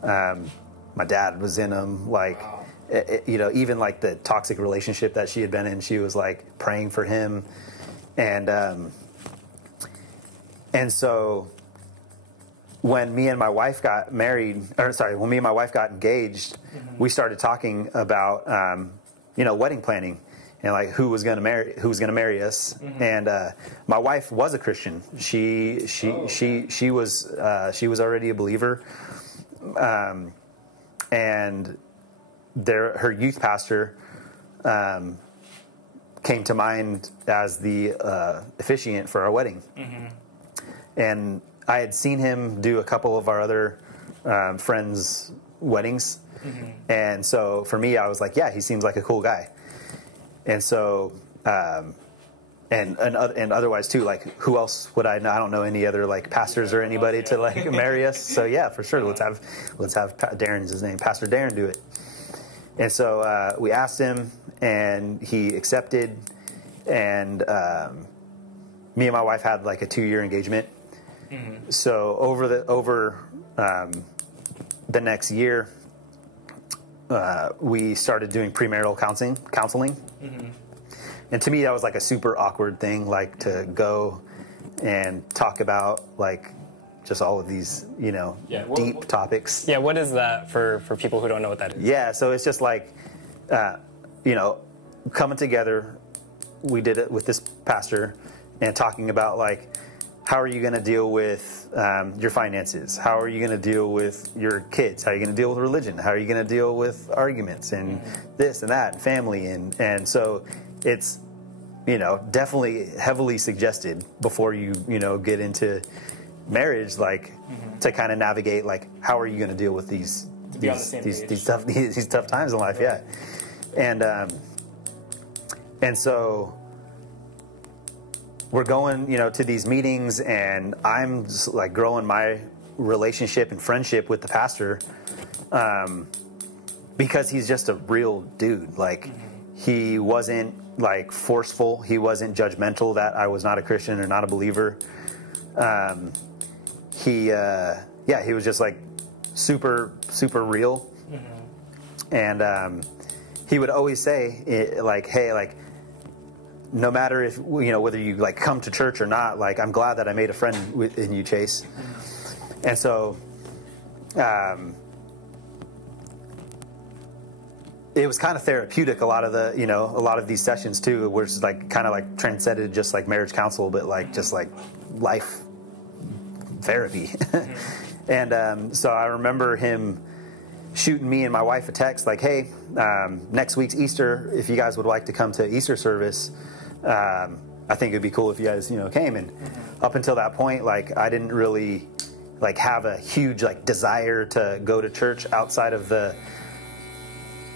My dad was in them. Like, wow. Even like the toxic relationship that she had been in, she was like praying for him, and so. When me and my wife got married, when me and my wife got engaged, we started talking about, wedding planning and like who was going to marry us. And my wife was a Christian. She was already a believer, and her youth pastor came to mind as the officiant for our wedding, and I had seen him do a couple of our other friends' weddings, and so for me, I was like, yeah, he seems like a cool guy. And so, and otherwise too, like, who else would I know? I don't know any other like pastors or anybody to like marry us. So yeah, for sure, let's have Darren's his name, Pastor Darren, do it. And so we asked him, and he accepted. And me and my wife had like a 2-year engagement. Mm-hmm. So over the next year, we started doing premarital counseling. Mm-hmm. And to me, that was like a super awkward thing, like to go and talk about like just all of these, deep topics. Yeah, what is that for people who don't know what that is? Yeah, so it's just like, coming together. We did it with this pastor and talking about like, how are you going to deal with your finances? How are you going to deal with your kids? How are you going to deal with religion? How are you going to deal with arguments and this and that and family? And so it's, definitely heavily suggested before you, get into marriage, like to kind of navigate, like, how are you going to deal with these tough times in life? Right. Yeah. And so we're going, to these meetings, and I'm just like growing my relationship and friendship with the pastor, because he's just a real dude. Like, he wasn't like forceful. He wasn't judgmental that I was not a Christian or not a believer. He was just like super, super real. Mm-hmm. And he would always say, like, hey, like, no matter if, whether you like come to church or not, like, I'm glad that I made a friend in you, Chase. And so, it was kind of therapeutic. A lot of these sessions too, were just like kind of like transcended just like marriage counsel, but like just like life therapy. And so I remember him shooting me and my wife a text like, hey, next week's Easter, if you guys would like to come to Easter service, I think it'd be cool if you guys, came. And up until that point, like, I didn't really like have a huge like desire to go to church outside of the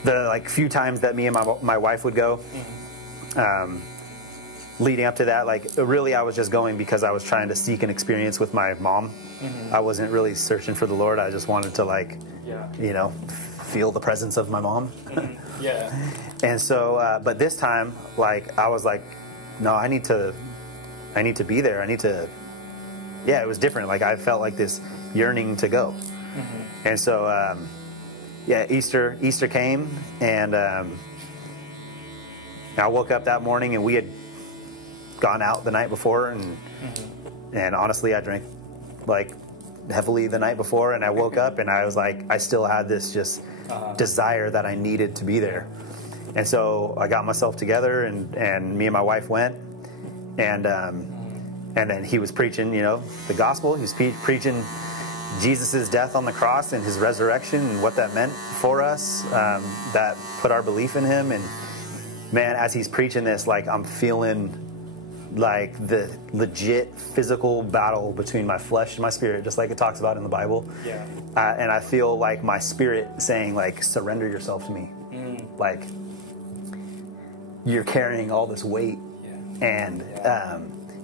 like few times that me and my wife would go. Leading up to that, like, really I was just going because I was trying to seek an experience with my mom. I wasn't really searching for the Lord. I just wanted to like, feel the presence of my mom. And so, but this time, like, I was like, no, I need to be there. It was different. Like, I felt like this yearning to go. And so, Easter came, and I woke up that morning, and we had gone out the night before, and honestly, I drank like heavily the night before, and I woke up and I was like, I still had this just desire that I needed to be there. And so I got myself together, and me and my wife went, and then he was preaching, the gospel. He was preaching Jesus' death on the cross and his resurrection and what that meant for us, that put our belief in him. And man, as he's preaching this, like, I'm feeling like the legit physical battle between my flesh and my spirit, just like it talks about in the Bible. And I feel like my spirit saying, like, surrender yourself to me. Like, you're carrying all this weight, and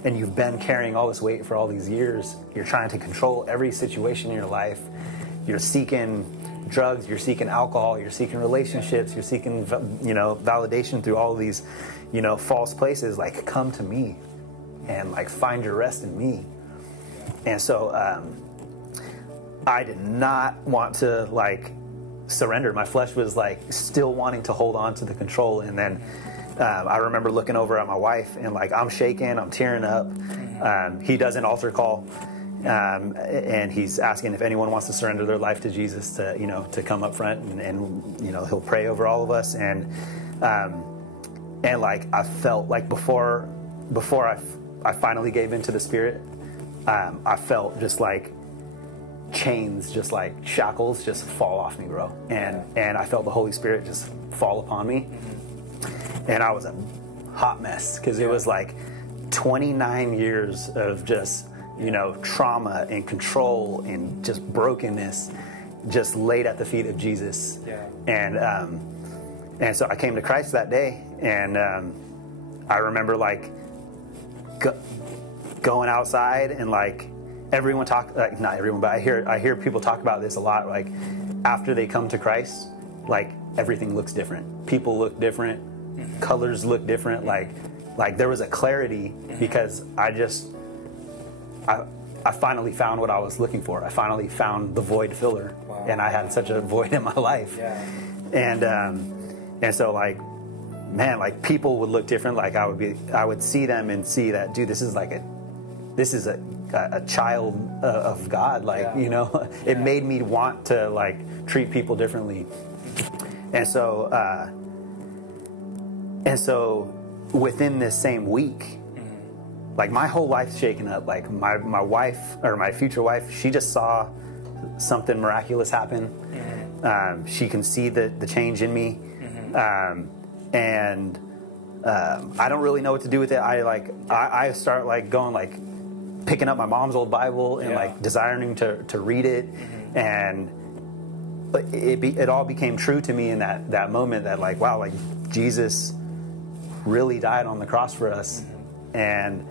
you've been carrying all this weight for all these years. You're trying to control every situation in your life. You're seeking drugs, you're seeking alcohol, you're seeking relationships, you're seeking, validation through all of these, false places. Like, come to me and like find your rest in me. And so I did not want to like surrender. My flesh was like still wanting to hold on to the control. And then I remember looking over at my wife, and like, I'm shaking, I'm tearing up. He does an altar call, and he's asking if anyone wants to surrender their life to Jesus to come up front, and he'll pray over all of us. And like, I felt like before I finally gave into the Spirit, I felt just like chains, just like shackles, just fall off me, bro. And I felt the Holy Spirit just fall upon me. And I was a hot mess, because it was like 29 years of just, trauma and control and just brokenness, just laid at the feet of Jesus. And so I came to Christ that day, and I remember like going outside, and like everyone talk, like not everyone, but I hear people talk about this a lot. Like, after they come to Christ, like everything looks different. People look different. Colors look different. Like there was a clarity because I finally found what I was looking for. I finally found the void filler. Wow. And I had such a void in my life. Yeah. And so like, man, like people would look different. Like I would see them and see that, dude, this is a child of God. Like, you know, it made me want to like treat people differently. And so within this same week, like my whole life's shaken up. Like my wife, or my future wife, she just saw something miraculous happen. She can see the change in me. And I don't really know what to do with it. I start like going like picking up my mom's old Bible and like desiring to read it. And it all became true to me in that moment that like, wow, like Jesus really died on the cross for us. And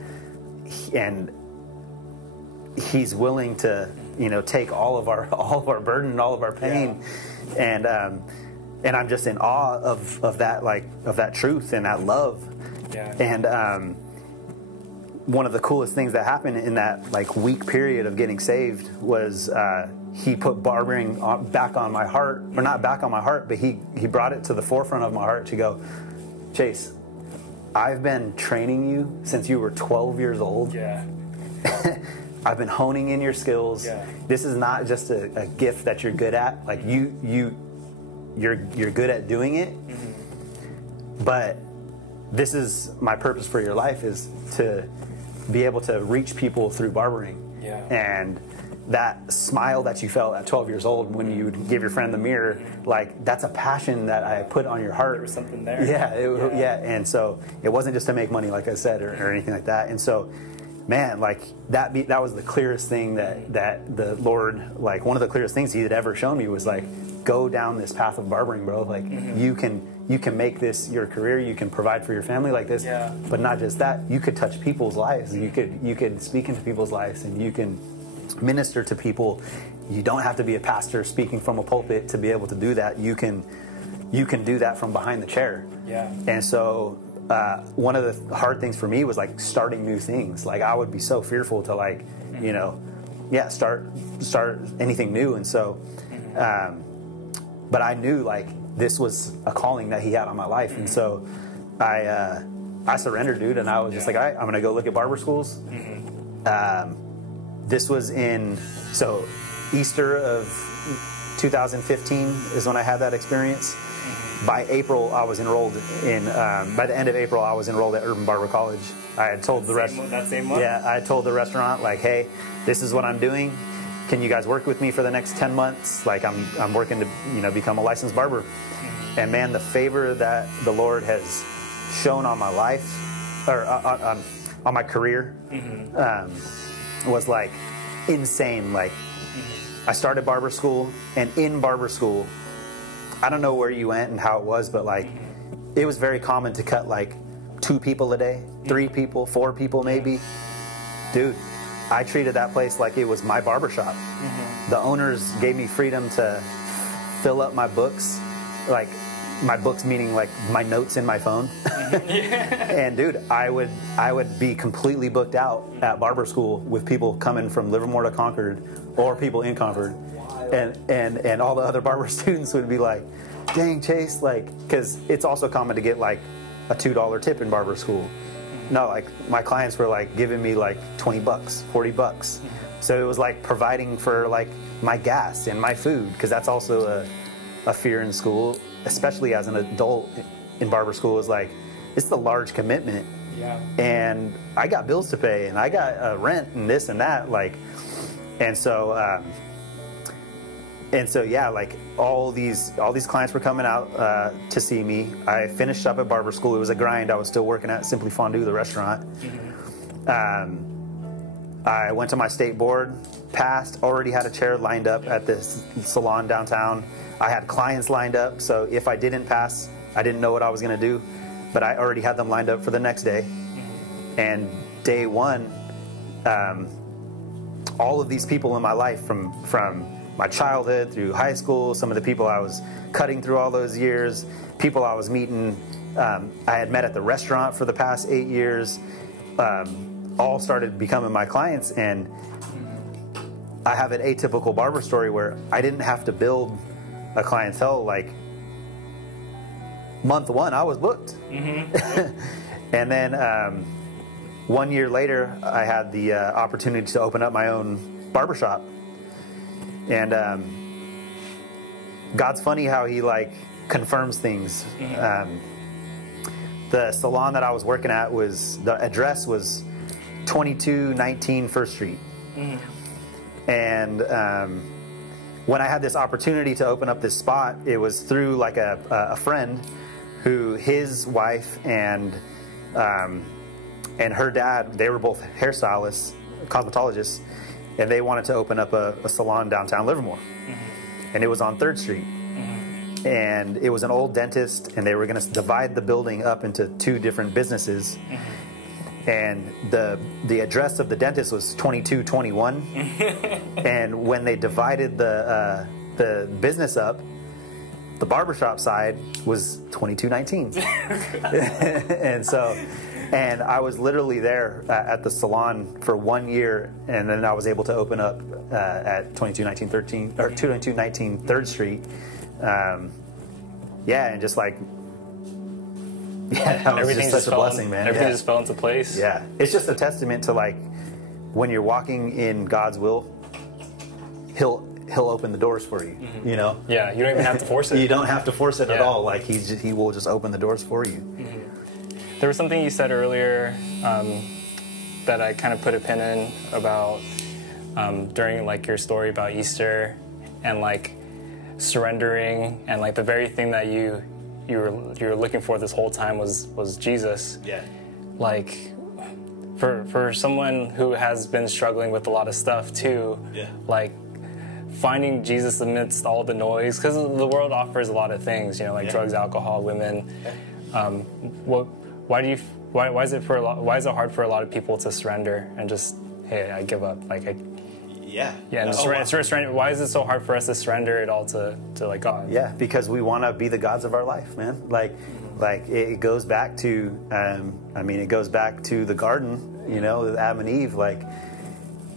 he's willing to, you know, take all of our burden and all of our pain. And I'm just in awe of that, like, of that truth and that love. And one of the coolest things that happened in that like week period of getting saved was he put barbering back on my heart, or not back on my heart, but he brought it to the forefront of my heart to go, Chase, I've been training you since you were 12 years old. I've been honing in your skills. This is not just a gift that you're good at. Like you're good at doing it. But this is my purpose for your life, is to be able to reach people through barbering. And that smile that you felt at 12 years old when you would give your friend the mirror, like that's a passion that I put on your heart. There was something there. And so it wasn't just to make money, like I said, or anything like that. And so, man, like that was the clearest thing that the Lord, like one of the clearest things he had ever shown me was like, go down this path of barbering, bro. Like you can make this your career. You can provide for your family like this. But not just that, you could touch people's lives. You could speak into people's lives, and you can minister to people. You don't have to be a pastor speaking from a pulpit to be able to do that. You can do that from behind the chair. And so one of the hard things for me was like starting new things. Like I would be so fearful to like, you know, start anything new. And so, but I knew like this was a calling that he had on my life. And so I surrendered, dude. And I was just like, all right, I'm going to go look at barber schools. This was so Easter of 2015 is when I had that experience. By April, I was enrolled in, by the end of April, I was enrolled at Urban Barber College. I had told the restaurant. That same month? Yeah, I told the restaurant, like, hey, this is what I'm doing. Can you guys work with me for the next 10 months? Like, I'm working to, you know, become a licensed barber. And man, the favor that the Lord has shown on my life, or on my career, was like insane. Like, I started barber school, and in barber school, I don't know where you went and how it was, but like it was very common to cut like 2 people a day, 3 people, 4 people maybe. Dude, I treated that place like it was my barbershop. The owners gave me freedom to fill up my books, like my books meaning like my notes in my phone. And dude, I would be completely booked out at barber school with people coming from Livermore to Concord, or people in Concord. And all the other barber students would be like, dang, Chase, like, because it's also common to get like a $2 tip in barber school. No, like my clients were like giving me like $20, $40. So it was like providing for like my gas and my food, because that's also a fear in school, especially as an adult in barber school, is like, it's the large commitment. And I got bills to pay, and I got rent and this and that, like, and so yeah, like all these clients were coming out to see me. I finished up at barber school. It was a grind. I was still working at Simply Fondue, the restaurant. I went to my state board, passed, already had a chair lined up at this salon downtown. I had clients lined up, so if I didn't pass, I didn't know what I was going to do, but I already had them lined up for the next day. And day one, all of these people in my life, from my childhood, through high school, some of the people I was cutting through all those years, people I was meeting, I had met at the restaurant for the past 8 years, all started becoming my clients. And I have an atypical barber story where I didn't have to build a clientele. Like month one, I was booked. And then 1 year later, I had the opportunity to open up my own barbershop. And God's funny how he like confirms things. The salon that I was working at the address was 2219 First Street. And when I had this opportunity to open up this spot, it was through like a friend who his wife and her dad, they were both hairstylists, cosmetologists, and they wanted to open up a salon downtown Livermore. And it was on 3rd Street. And it was an old dentist, and they were going to divide the building up into 2 different businesses. And the address of the dentist was 2221. And when they divided the business up, the barbershop side was 2219. And I was literally there at the salon for 1 year, and then I was able to open up at 2219 3rd Street. And just like, that was just such a blessing, man. Everything just fell into place. Yeah, it's just a testament to like when you're walking in God's will, He'll open the doors for you. You know. Yeah, you don't even have to force it. You don't have to force it at all. Like He will just open the doors for you. There was something you said earlier that I kind of put a pin in about during like your story about Easter and like surrendering, and like the very thing that you were looking for this whole time was Jesus. Yeah. Like for someone who has been struggling with a lot of stuff too. Yeah. Like finding Jesus amidst all the noise, because the world offers a lot of things, you know, like drugs, alcohol, women. Why is it hard for a lot of people to surrender and just, hey, I give up? Like surrender. Why is it so hard for us to surrender it all to like God? Yeah, because we want to be the gods of our life, man. Like it goes back to, it goes back to the garden, you know, with Adam and Eve. Like,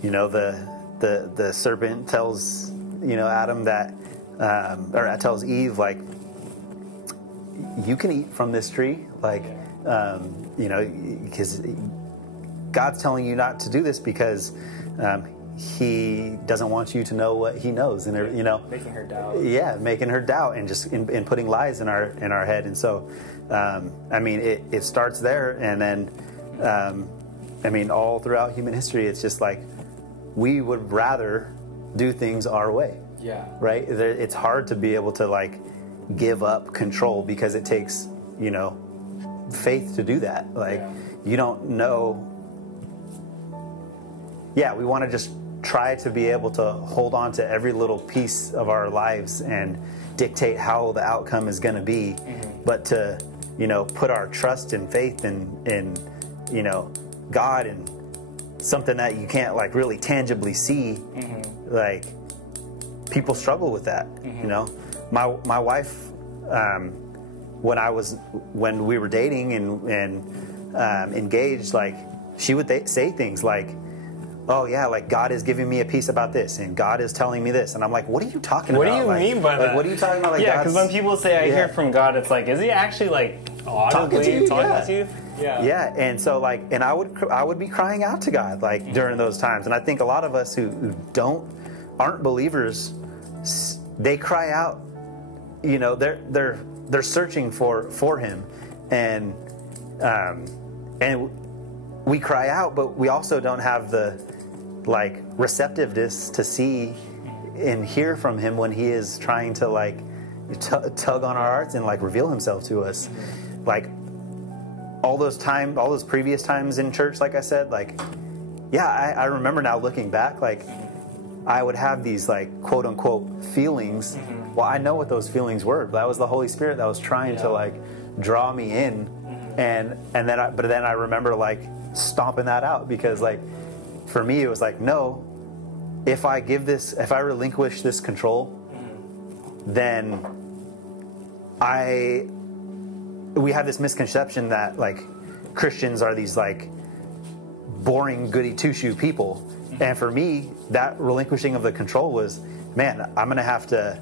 you know, the serpent tells, you know, Adam that, or tells Eve, like, you can eat from this tree, like, you know, because God's telling you not to do this because He doesn't want you to know what He knows, and you know, making her doubt. Yeah, making her doubt, and just in putting lies in our head. And so, it starts there, and then, all throughout human history, it's just like we would rather do things our way. Yeah. Right. It's hard to be able to like give up control because it takes, you know, faith to do that. Like you don't know. Yeah, we want to just try to be able to hold on to every little piece of our lives and dictate how the outcome is going to be, but to, you know, put our trust and faith in, you know, God and something that you can't like really tangibly see. Like people struggle with that. You know, my wife, when we were dating and engaged, like she would say things like, oh yeah, like God is giving me a piece about this, and God is telling me this, and I'm like, what are you talking about? What do you mean by that? What are you talking about? Like, yeah, because when people say I hear from God, it's like, is He actually like audibly talking to you? Yeah. Yeah, and so like, and I would be crying out to God like during those times, and I think a lot of us who aren't believers, they cry out, you know, they're searching for Him, and we cry out, but we also don't have the like receptiveness to see and hear from Him when He is trying to like tug on our hearts and like reveal Himself to us. Like all those previous times in church, like I said, like I remember now looking back, like I would have these like quote unquote feelings. Well, I know what those feelings were. That was the Holy Spirit that was trying to like draw me in, and then I remember like stomping that out, because like for me it was like, no, if I relinquish this control, then we have this misconception that like Christians are these like boring goody two-shoe people. And for me, that relinquishing of the control was, man, I'm going to have to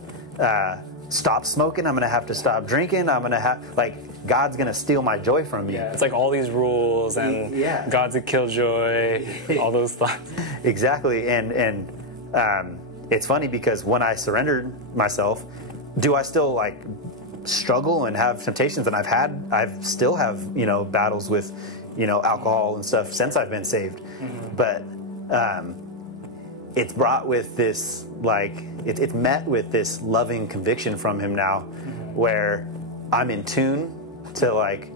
stop smoking. I'm going to have to stop drinking. I'm going to have, like, God's going to steal my joy from me. Yeah, it's like all these rules and God's a killjoy, all those thoughts. Exactly. And it's funny because when I surrendered myself, do I still like struggle and have temptations? And I've still have, you know, battles with, you know, alcohol and stuff since I've been saved. But it's brought with this, like, it's met with this loving conviction from him now, where I'm in tune to like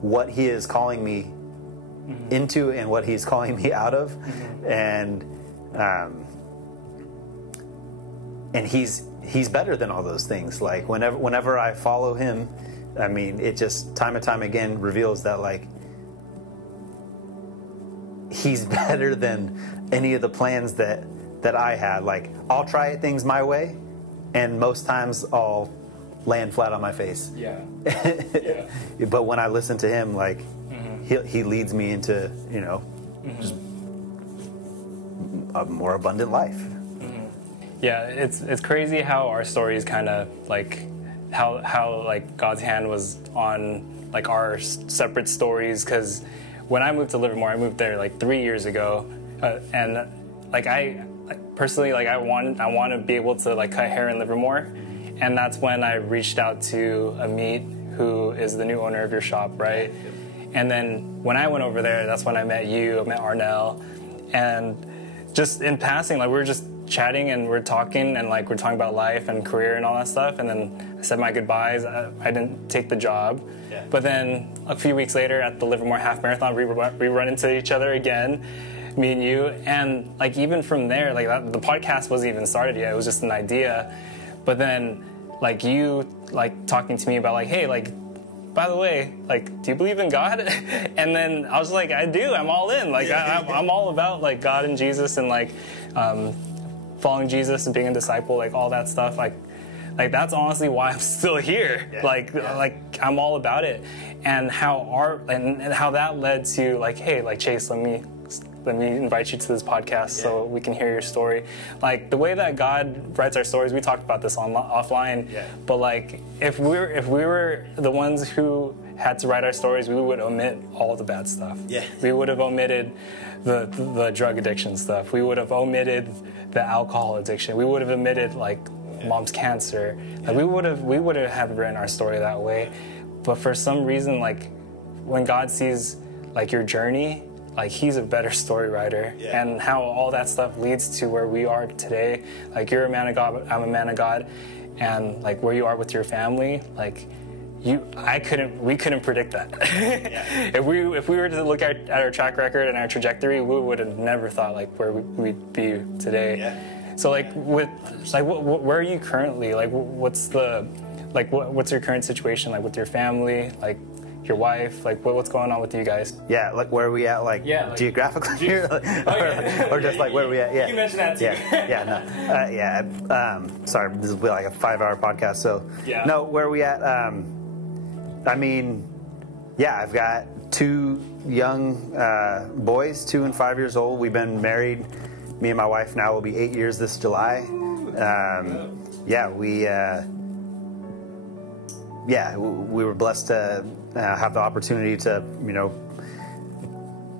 what he is calling me into and what he's calling me out of, and he's better than all those things. Like whenever I follow him, I mean, it just time and time again reveals that like he's better than any of the plans that I had. Like, I'll try things my way, and most times I'll land flat on my face. Yeah. But when I listen to him, like, he leads me into, you know, just a more abundant life. Yeah, it's crazy how our stories kind of like how like God's hand was on like our separate stories. Because when I moved to Livermore, I moved there like 3 years ago, and like I personally, like I want to be able to like cut hair in Livermore, and that's when I reached out to Amit, who is the new owner of your shop, right? And then when I went over there, that's when I met you, I met Arnell, and just in passing, like we were just chatting and we're talking and like we're talking about life and career and all that stuff, and then I said my goodbyes. I didn't take the job, but then a few weeks later at the Livermore Half Marathon, we run into each other again, me and you, and like even from there, like the podcast wasn't even started yet. It was just an idea, but then like you like talking to me about like, hey, like, by the way, like, do you believe in God? And then I was like, I do. I'm all in. Like, I'm all about like God and Jesus and like following Jesus and being a disciple, like all that stuff. Like that's honestly why I'm still here. Like I'm all about it. And how how that led to like, hey, like Chase, let me invite you to this podcast so we can hear your story. Like the way that God writes our stories, we talked about this offline, but like if we were the ones who had to write our stories, we would omit all the bad stuff. We would have omitted the drug addiction stuff. We would have omitted the alcohol addiction. We would have omitted like mom's cancer. Like we would have written our story that way. But for some reason, like when God sees like your journey, like he's a better story writer, and how all that stuff leads to where we are today. Like you're a man of God, I'm a man of God, and like where you are with your family, like we couldn't predict that. If we were to look at our track record and our trajectory, we would have never thought like where we'd be today. So like where are you currently? Like what's your current situation like with your family, like your wife, like what's going on with you guys? Yeah, like where are we at, like geographically, or just like where are we at? Yeah, you mentioned that too. Sorry, this will be like a 5-hour podcast. So no, where are we at? I mean, I've got 2 young boys, 2 and 5 years old. We've been married. Me and my wife now will be 8 years this July. We were blessed to have the opportunity to, you know,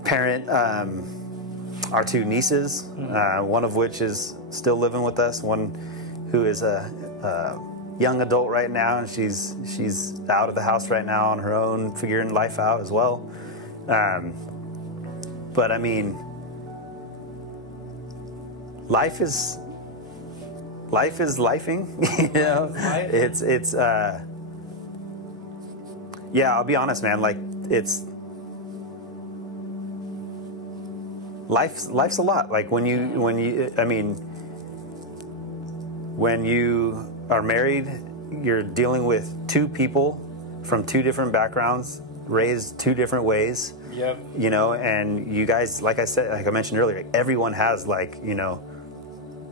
parent our 2 nieces, one of which is still living with us, one who is a young adult right now, and she's out of the house right now on her own, figuring life out as well. But I mean, life is lifing, you know. It's I'll be honest, man. Like life's a lot. Like when you are married, you're dealing with 2 people from 2 different backgrounds, raised 2 different ways. You know, and you guys, like I mentioned earlier, everyone has like, you know,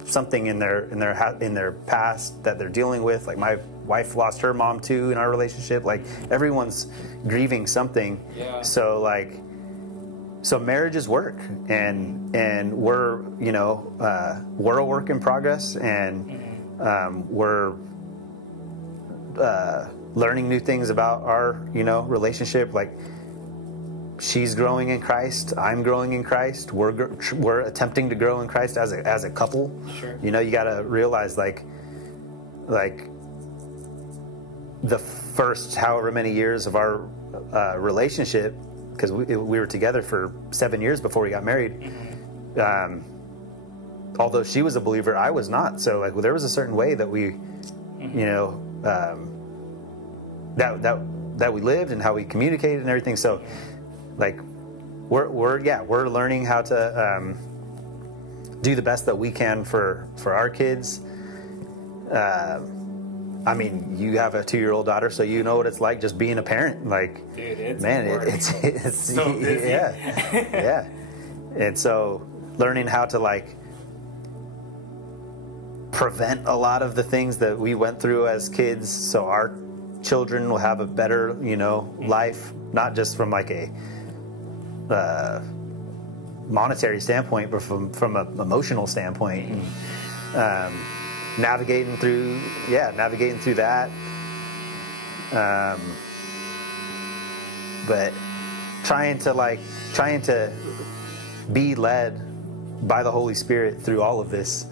something in their past that they're dealing with. Like my wife lost her mom too in our relationship. Like everyone's grieving something. Yeah. So marriage is work, and we're we're a work in progress, and we're learning new things about our relationship. Like she's growing in Christ, I'm growing in Christ. We're attempting to grow in Christ as a couple. Sure. You got to realize like the first however many years of our relationship, because we were together for 7 years before we got married. Although she was a believer, I was not. So like there was a certain way that we, that we lived and how we communicated and everything. So like we're learning how to do the best that we can for our kids. I mean, you have a 2-year-old daughter, so you know what it's like just being a parent. Like, dude, it's it's so busy. Yeah. And so learning how to like prevent a lot of the things that we went through as kids, so our children will have a better, life, not just from like a monetary standpoint, but from an emotional standpoint. And, navigating through that, but trying to be led by the Holy Spirit through all of this.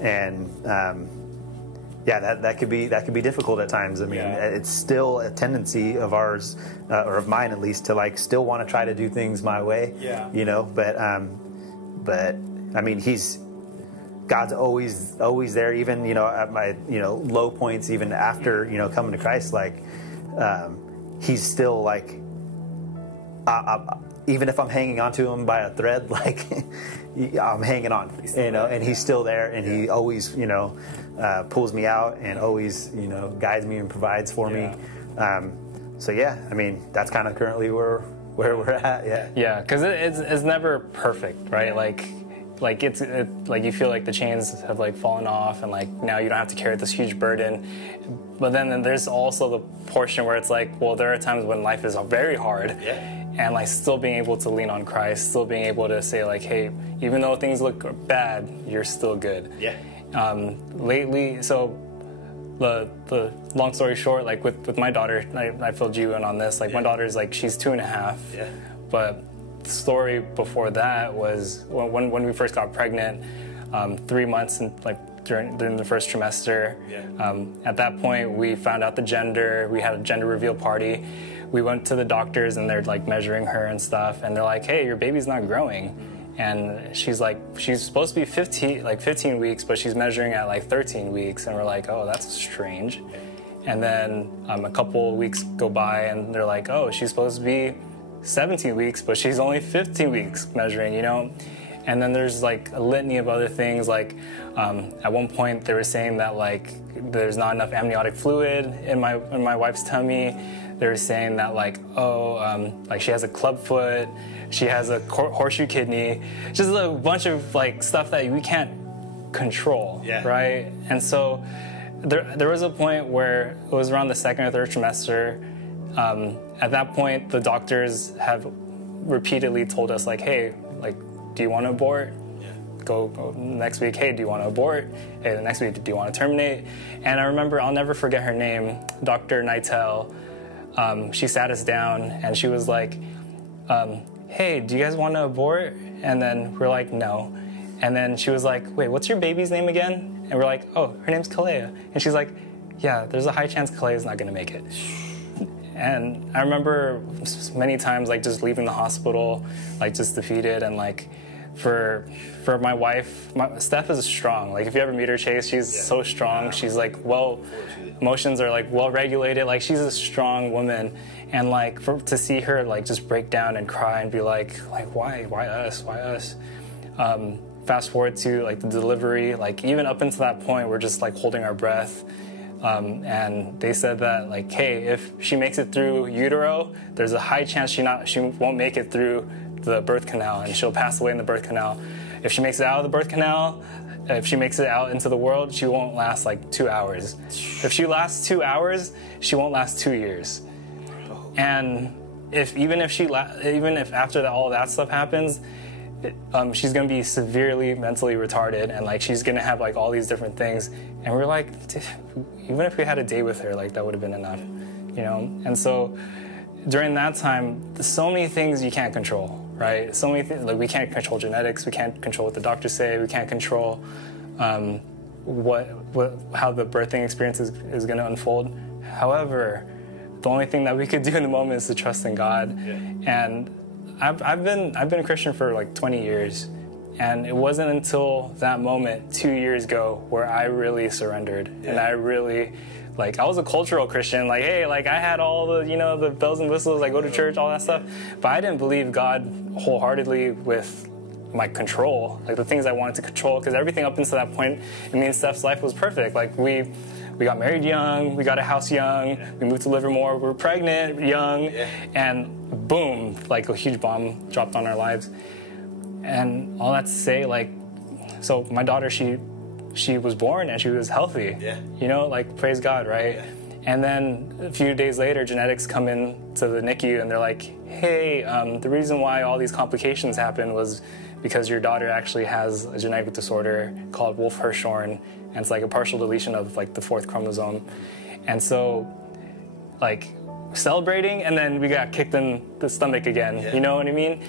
And that could be difficult at times. I mean, it's still a tendency of ours, or of mine at least, to like still want to try to do things my way. But I mean, God's always there, even at my low points, even after coming to Christ. Like He's still like, even if I'm hanging on to Him by a thread, like I'm hanging on, and He's still there, and He always pulls me out, and always guides me and provides for me. So I mean, that's kind of currently where we're at. Yeah, because it's never perfect, right? Like it's like you feel like the chains have like fallen off, and like now you don't have to carry this huge burden. But then there's also the portion where it's like, well, there are times when life is very hard, and like still being able to lean on Christ, still being able to say like, hey, even though things look bad, you're still good. Lately, so the long story short, like with my daughter, I filled you in on this. Like my daughter's like, she's 2.5, but the story before that was when we first got pregnant, 3 months and like during the first trimester. At that point, we found out the gender. We had a gender reveal party. We went to the doctors, and they're like measuring her and stuff, and they're like, "Hey, your baby's not growing." And she's supposed to be 15 weeks, but she's measuring at like 13 weeks, and we're like, "Oh, that's strange." And then a couple weeks go by, and they're like, "Oh, she's supposed to be 17 weeks, but she's only 15 weeks measuring, And then there's like a litany of other things. Like at one point they were saying that like there's not enough amniotic fluid in my wife's tummy. They were saying that like like she has a club foot, she has a horseshoe kidney, just a bunch of like stuff that we can't control, right? And so there was a point where it was around the second or third trimester. At that point, the doctors have repeatedly told us, like, hey, like, do you want to abort? Go next week, hey, do you want to abort? Hey, the next week, do you want to terminate? And I remember, I'll never forget her name, Dr. Nightel. She sat us down, and she was like, hey, do you guys want to abort? And then we're like, no. And then she was like, wait, what's your baby's name again? And we're like, oh, her name's Kalea. And she's like, yeah, there's a high chance Kalea's not going to make it. And I remember many times, like, just leaving the hospital, like, just defeated. And, like, for my wife, Steph is strong. Like, if you ever meet her, Chase, she's so strong. She's, like, emotions are, like, well-regulated. Like, she's a strong woman. And, like, to see her, like, just break down and cry and be like, why us? Why us? Fast forward to, like, the delivery. Like, even up until that point, we're just, like, holding our breath. And they said that, like, hey, if she makes it through utero, there's a high chance she won't make it through the birth canal, and she'll pass away in the birth canal. If she makes it out of the birth canal, if she makes it out into the world, she won't last like 2 hours. If she lasts 2 hours, she won't last 2 years. And even if after that, all that stuff happens, she's gonna be severely mentally retarded, and like she's gonna have like all these different things. And we're like, even if we had a day with her, like that would have been enough, you know. And so during that time, there's so many things you can't control, right? So many things, like we can't control genetics, we can't control what the doctors say, we can't control how the birthing experience is going to unfold. However, the only thing that we could do in the moment is to trust in God. Yeah. And I've been a Christian for like 20 years, and it wasn't until that moment 2 years ago where I really surrendered, and I really. Like, I was a cultural Christian, like, hey, like, I had all the, you know, the bells and whistles, like, go to church, all that stuff. But I didn't believe God wholeheartedly with my control, like, the things I wanted to control, because everything up until that point, me and Steph's life was perfect. Like, we got married young, we got a house young, we moved to Livermore, we were pregnant young, and boom, like, a huge bomb dropped on our lives. And all that to say, like, so my daughter, she was born and she was healthy, you know, like, praise God, right? Yeah. And then a few days later, genetics come in to the NICU and they're like, hey, the reason why all these complications happened was because your daughter actually has a genetic disorder called Wolff-Hirschhorn, and it's like a partial deletion of like the 4th chromosome. And so, like, celebrating, and then we got kicked in the stomach again, you know what I mean?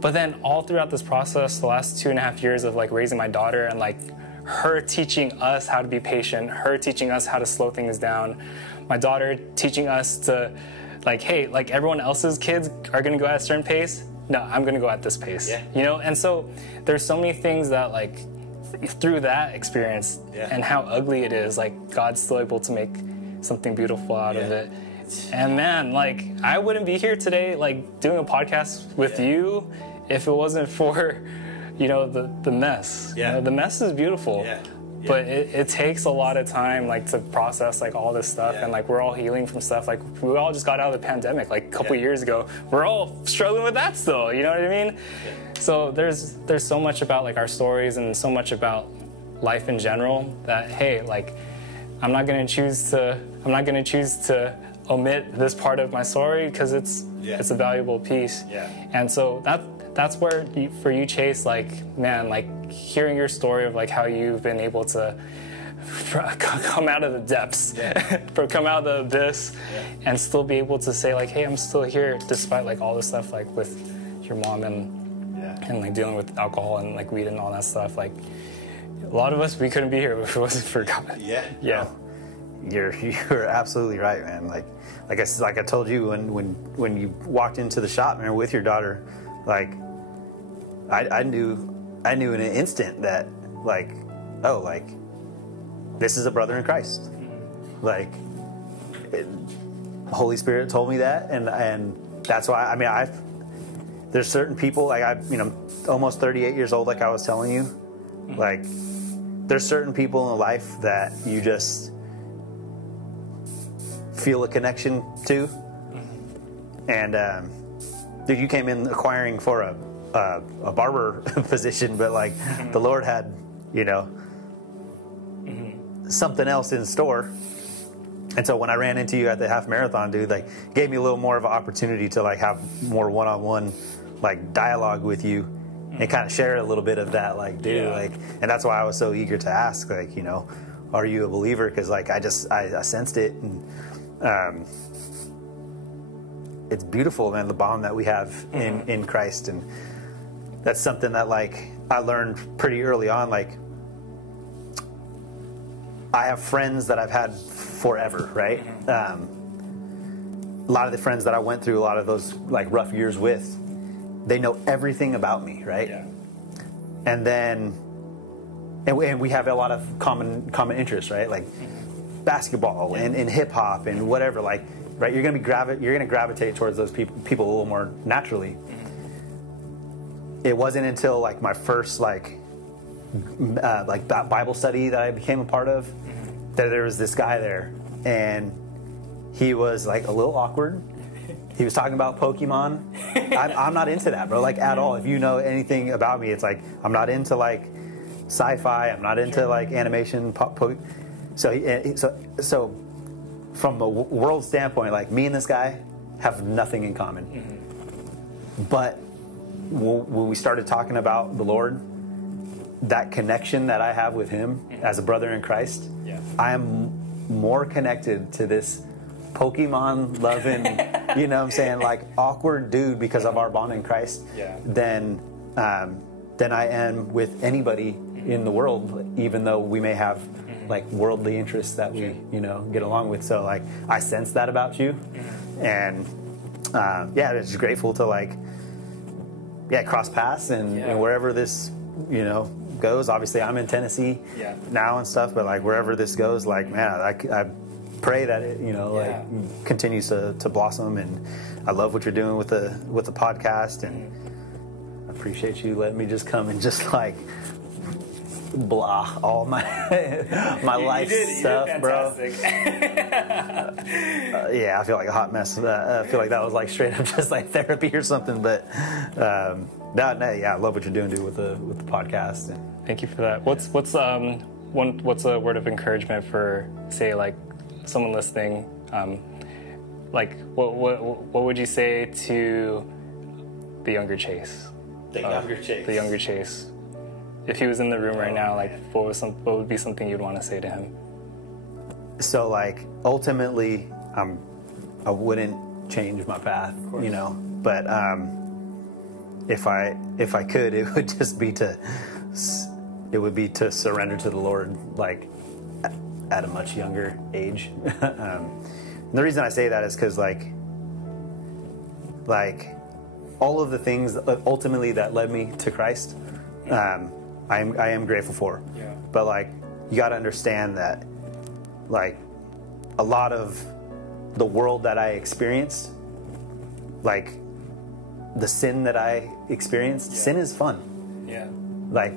But then all throughout this process, the last 2.5 years of like raising my daughter, and like her teaching us how to be patient, her teaching us how to slow things down, my daughter teaching us to, like, hey, like, everyone else's kids are going to go at a certain pace. No, I'm going to go at this pace, you know? And so there's so many things that, like, through that experience and how ugly it is, like, God's still able to make something beautiful out of it. And man, like, I wouldn't be here today, like, doing a podcast with you if it wasn't for, you know, the mess. You know, the mess is beautiful, but it takes a lot of time, like, to process, like, all this stuff, and like, we're all healing from stuff. Like, we all just got out of the pandemic like a couple years ago. We're all struggling with that still, you know what I mean? So there's so much about, like, our stories and so much about life in general that, hey, like, I'm not gonna choose to omit this part of my story because it's a valuable piece. And so that's where, for you, Chase, like, man, like, hearing your story of, like, how you've been able to come out of the depths, come out of the abyss, and still be able to say, like, hey, I'm still here despite, like, all this stuff, like, with your mom and like, dealing with alcohol and, like, weed and all that stuff. Like, a lot of us, we couldn't be here if it wasn't for God. You're absolutely right, man. Like I told you when you walked into the shop, man, with your daughter, like, I knew in an instant that, like, oh, like, this is a brother in Christ. Like, Holy Spirit told me that, and that's why, I mean, there's certain people, like, almost 38 years old, like I was telling you, like, there's certain people in life that you just feel a connection to, and dude, you came in acquiring for a barber position, but, like, the Lord had, you know, something else in store. And so when I ran into you at the half marathon, dude, like, gave me a little more of an opportunity to, like, have more one-on-one, like, dialogue with you and kind of share a little bit of that, like, dude, like, and that's why I was so eager to ask, like, you know, are you a believer? Because, like, I sensed it, and it's beautiful, man, the bond that we have in Christ. And that's something that, like, I learned pretty early on. Like, I have friends that I've had forever, right? A lot of the friends that I went through a lot of those, like, rough years with, they know everything about me, right? And then, and we have a lot of common interests, right? Like basketball and hip hop and whatever, like, right? You're gonna gravitate towards those people a little more naturally. It wasn't until, like, my first, like that Bible study that I became a part of, that there was this guy there, and he was, like, a little awkward. He was talking about Pokemon. I'm not into that, bro, like, at all. If you know anything about me, it's like, I'm not into, like, sci-fi. I'm not into like animation. So from a world standpoint, like me and this guy have nothing in common. But when we started talking about the Lord, that connection that I have with him as a brother in Christ, I am more connected to this Pokemon loving, you know what I'm saying, like awkward dude because of our bond in Christ than I am with anybody in the world, even though we may have like worldly interests that we, you know, get along with. So like I sense that about you, and it's just grateful to like cross paths and wherever this, you know, goes. Obviously I'm in Tennessee now and stuff, but like wherever this goes, like man, I pray that it, you know, like continues to blossom. And I love what you're doing with the podcast, and I appreciate you letting me just come and just like blah all my life stuff, bro. I feel like a hot mess. I feel like that was like straight up just like therapy or something. But I love what you're doing, dude, with the podcast. And thank you for that. What's a word of encouragement for, say, like someone listening? Like what would you say to the younger Chase? The younger Chase. If he was in the room right now, like what would be something you'd want to say to him? So like ultimately, I wouldn't change my path, you know. But if I could, it would just be to surrender to the Lord, like at a much younger age. And the reason I say that is because like all of the things ultimately that led me to Christ, I am grateful for. But like you got to understand that like a lot of the world that I experienced, like the sin that I experienced, sin is fun. Like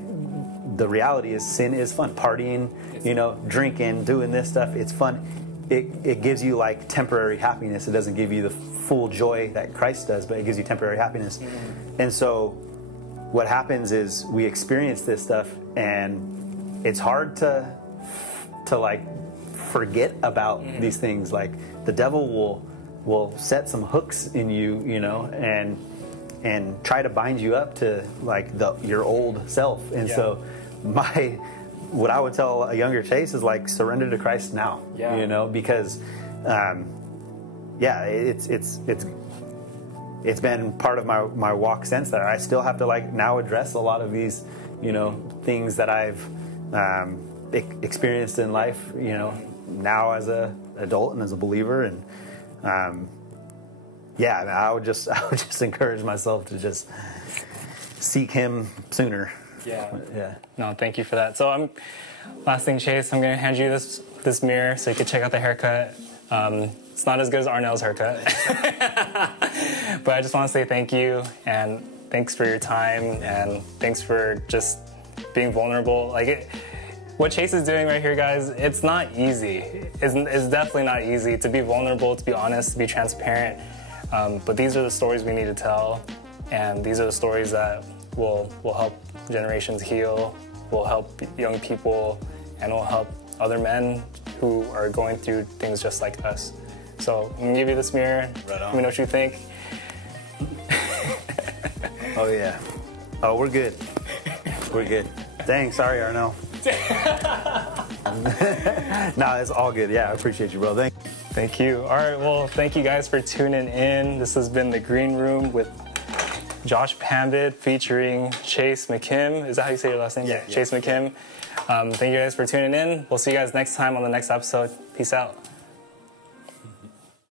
the reality is sin is fun. Partying, you know, drinking, doing this stuff, it's fun. It gives you like temporary happiness. It doesn't give you the full joy that Christ does, but it gives you temporary happiness. And so what happens is we experience this stuff, and it's hard to like forget about these things. Like the devil will set some hooks in you, you know, and try to bind you up to like your old self. And so what I would tell a younger Chase is like surrender to Christ now, you know, because it's been part of my walk since that. I still have to like now address a lot of these, you know, things that I've experienced in life, you know, now as a adult and as a believer. And I would just encourage myself to just seek him sooner. No, thank you for that. So last thing, Chase, I'm gonna hand you this mirror so you can check out the haircut. It's not as good as Arnell's haircut. But I just want to say thank you, and thanks for your time, and thanks for just being vulnerable. Like what Chase is doing right here, guys, it's not easy. It's definitely not easy to be vulnerable, to be honest, to be transparent. But these are the stories we need to tell, and these are the stories that will help generations heal, will help young people, and will help other men who are going through things just like us. So I'm gonna give you this mirror. Right on. Let me know what you think. Oh yeah. Oh, we're good. We're good. Dang, sorry, Arnell. No, it's all good. Yeah, I appreciate you, bro. Thank you. All right, well, thank you guys for tuning in. This has been The Green Room with Josh Pambid featuring Chase Mckim. Is that how you say your last name? Yeah. Chase Mckim. Thank you guys for tuning in. We'll see you guys next time on the next episode. Peace out.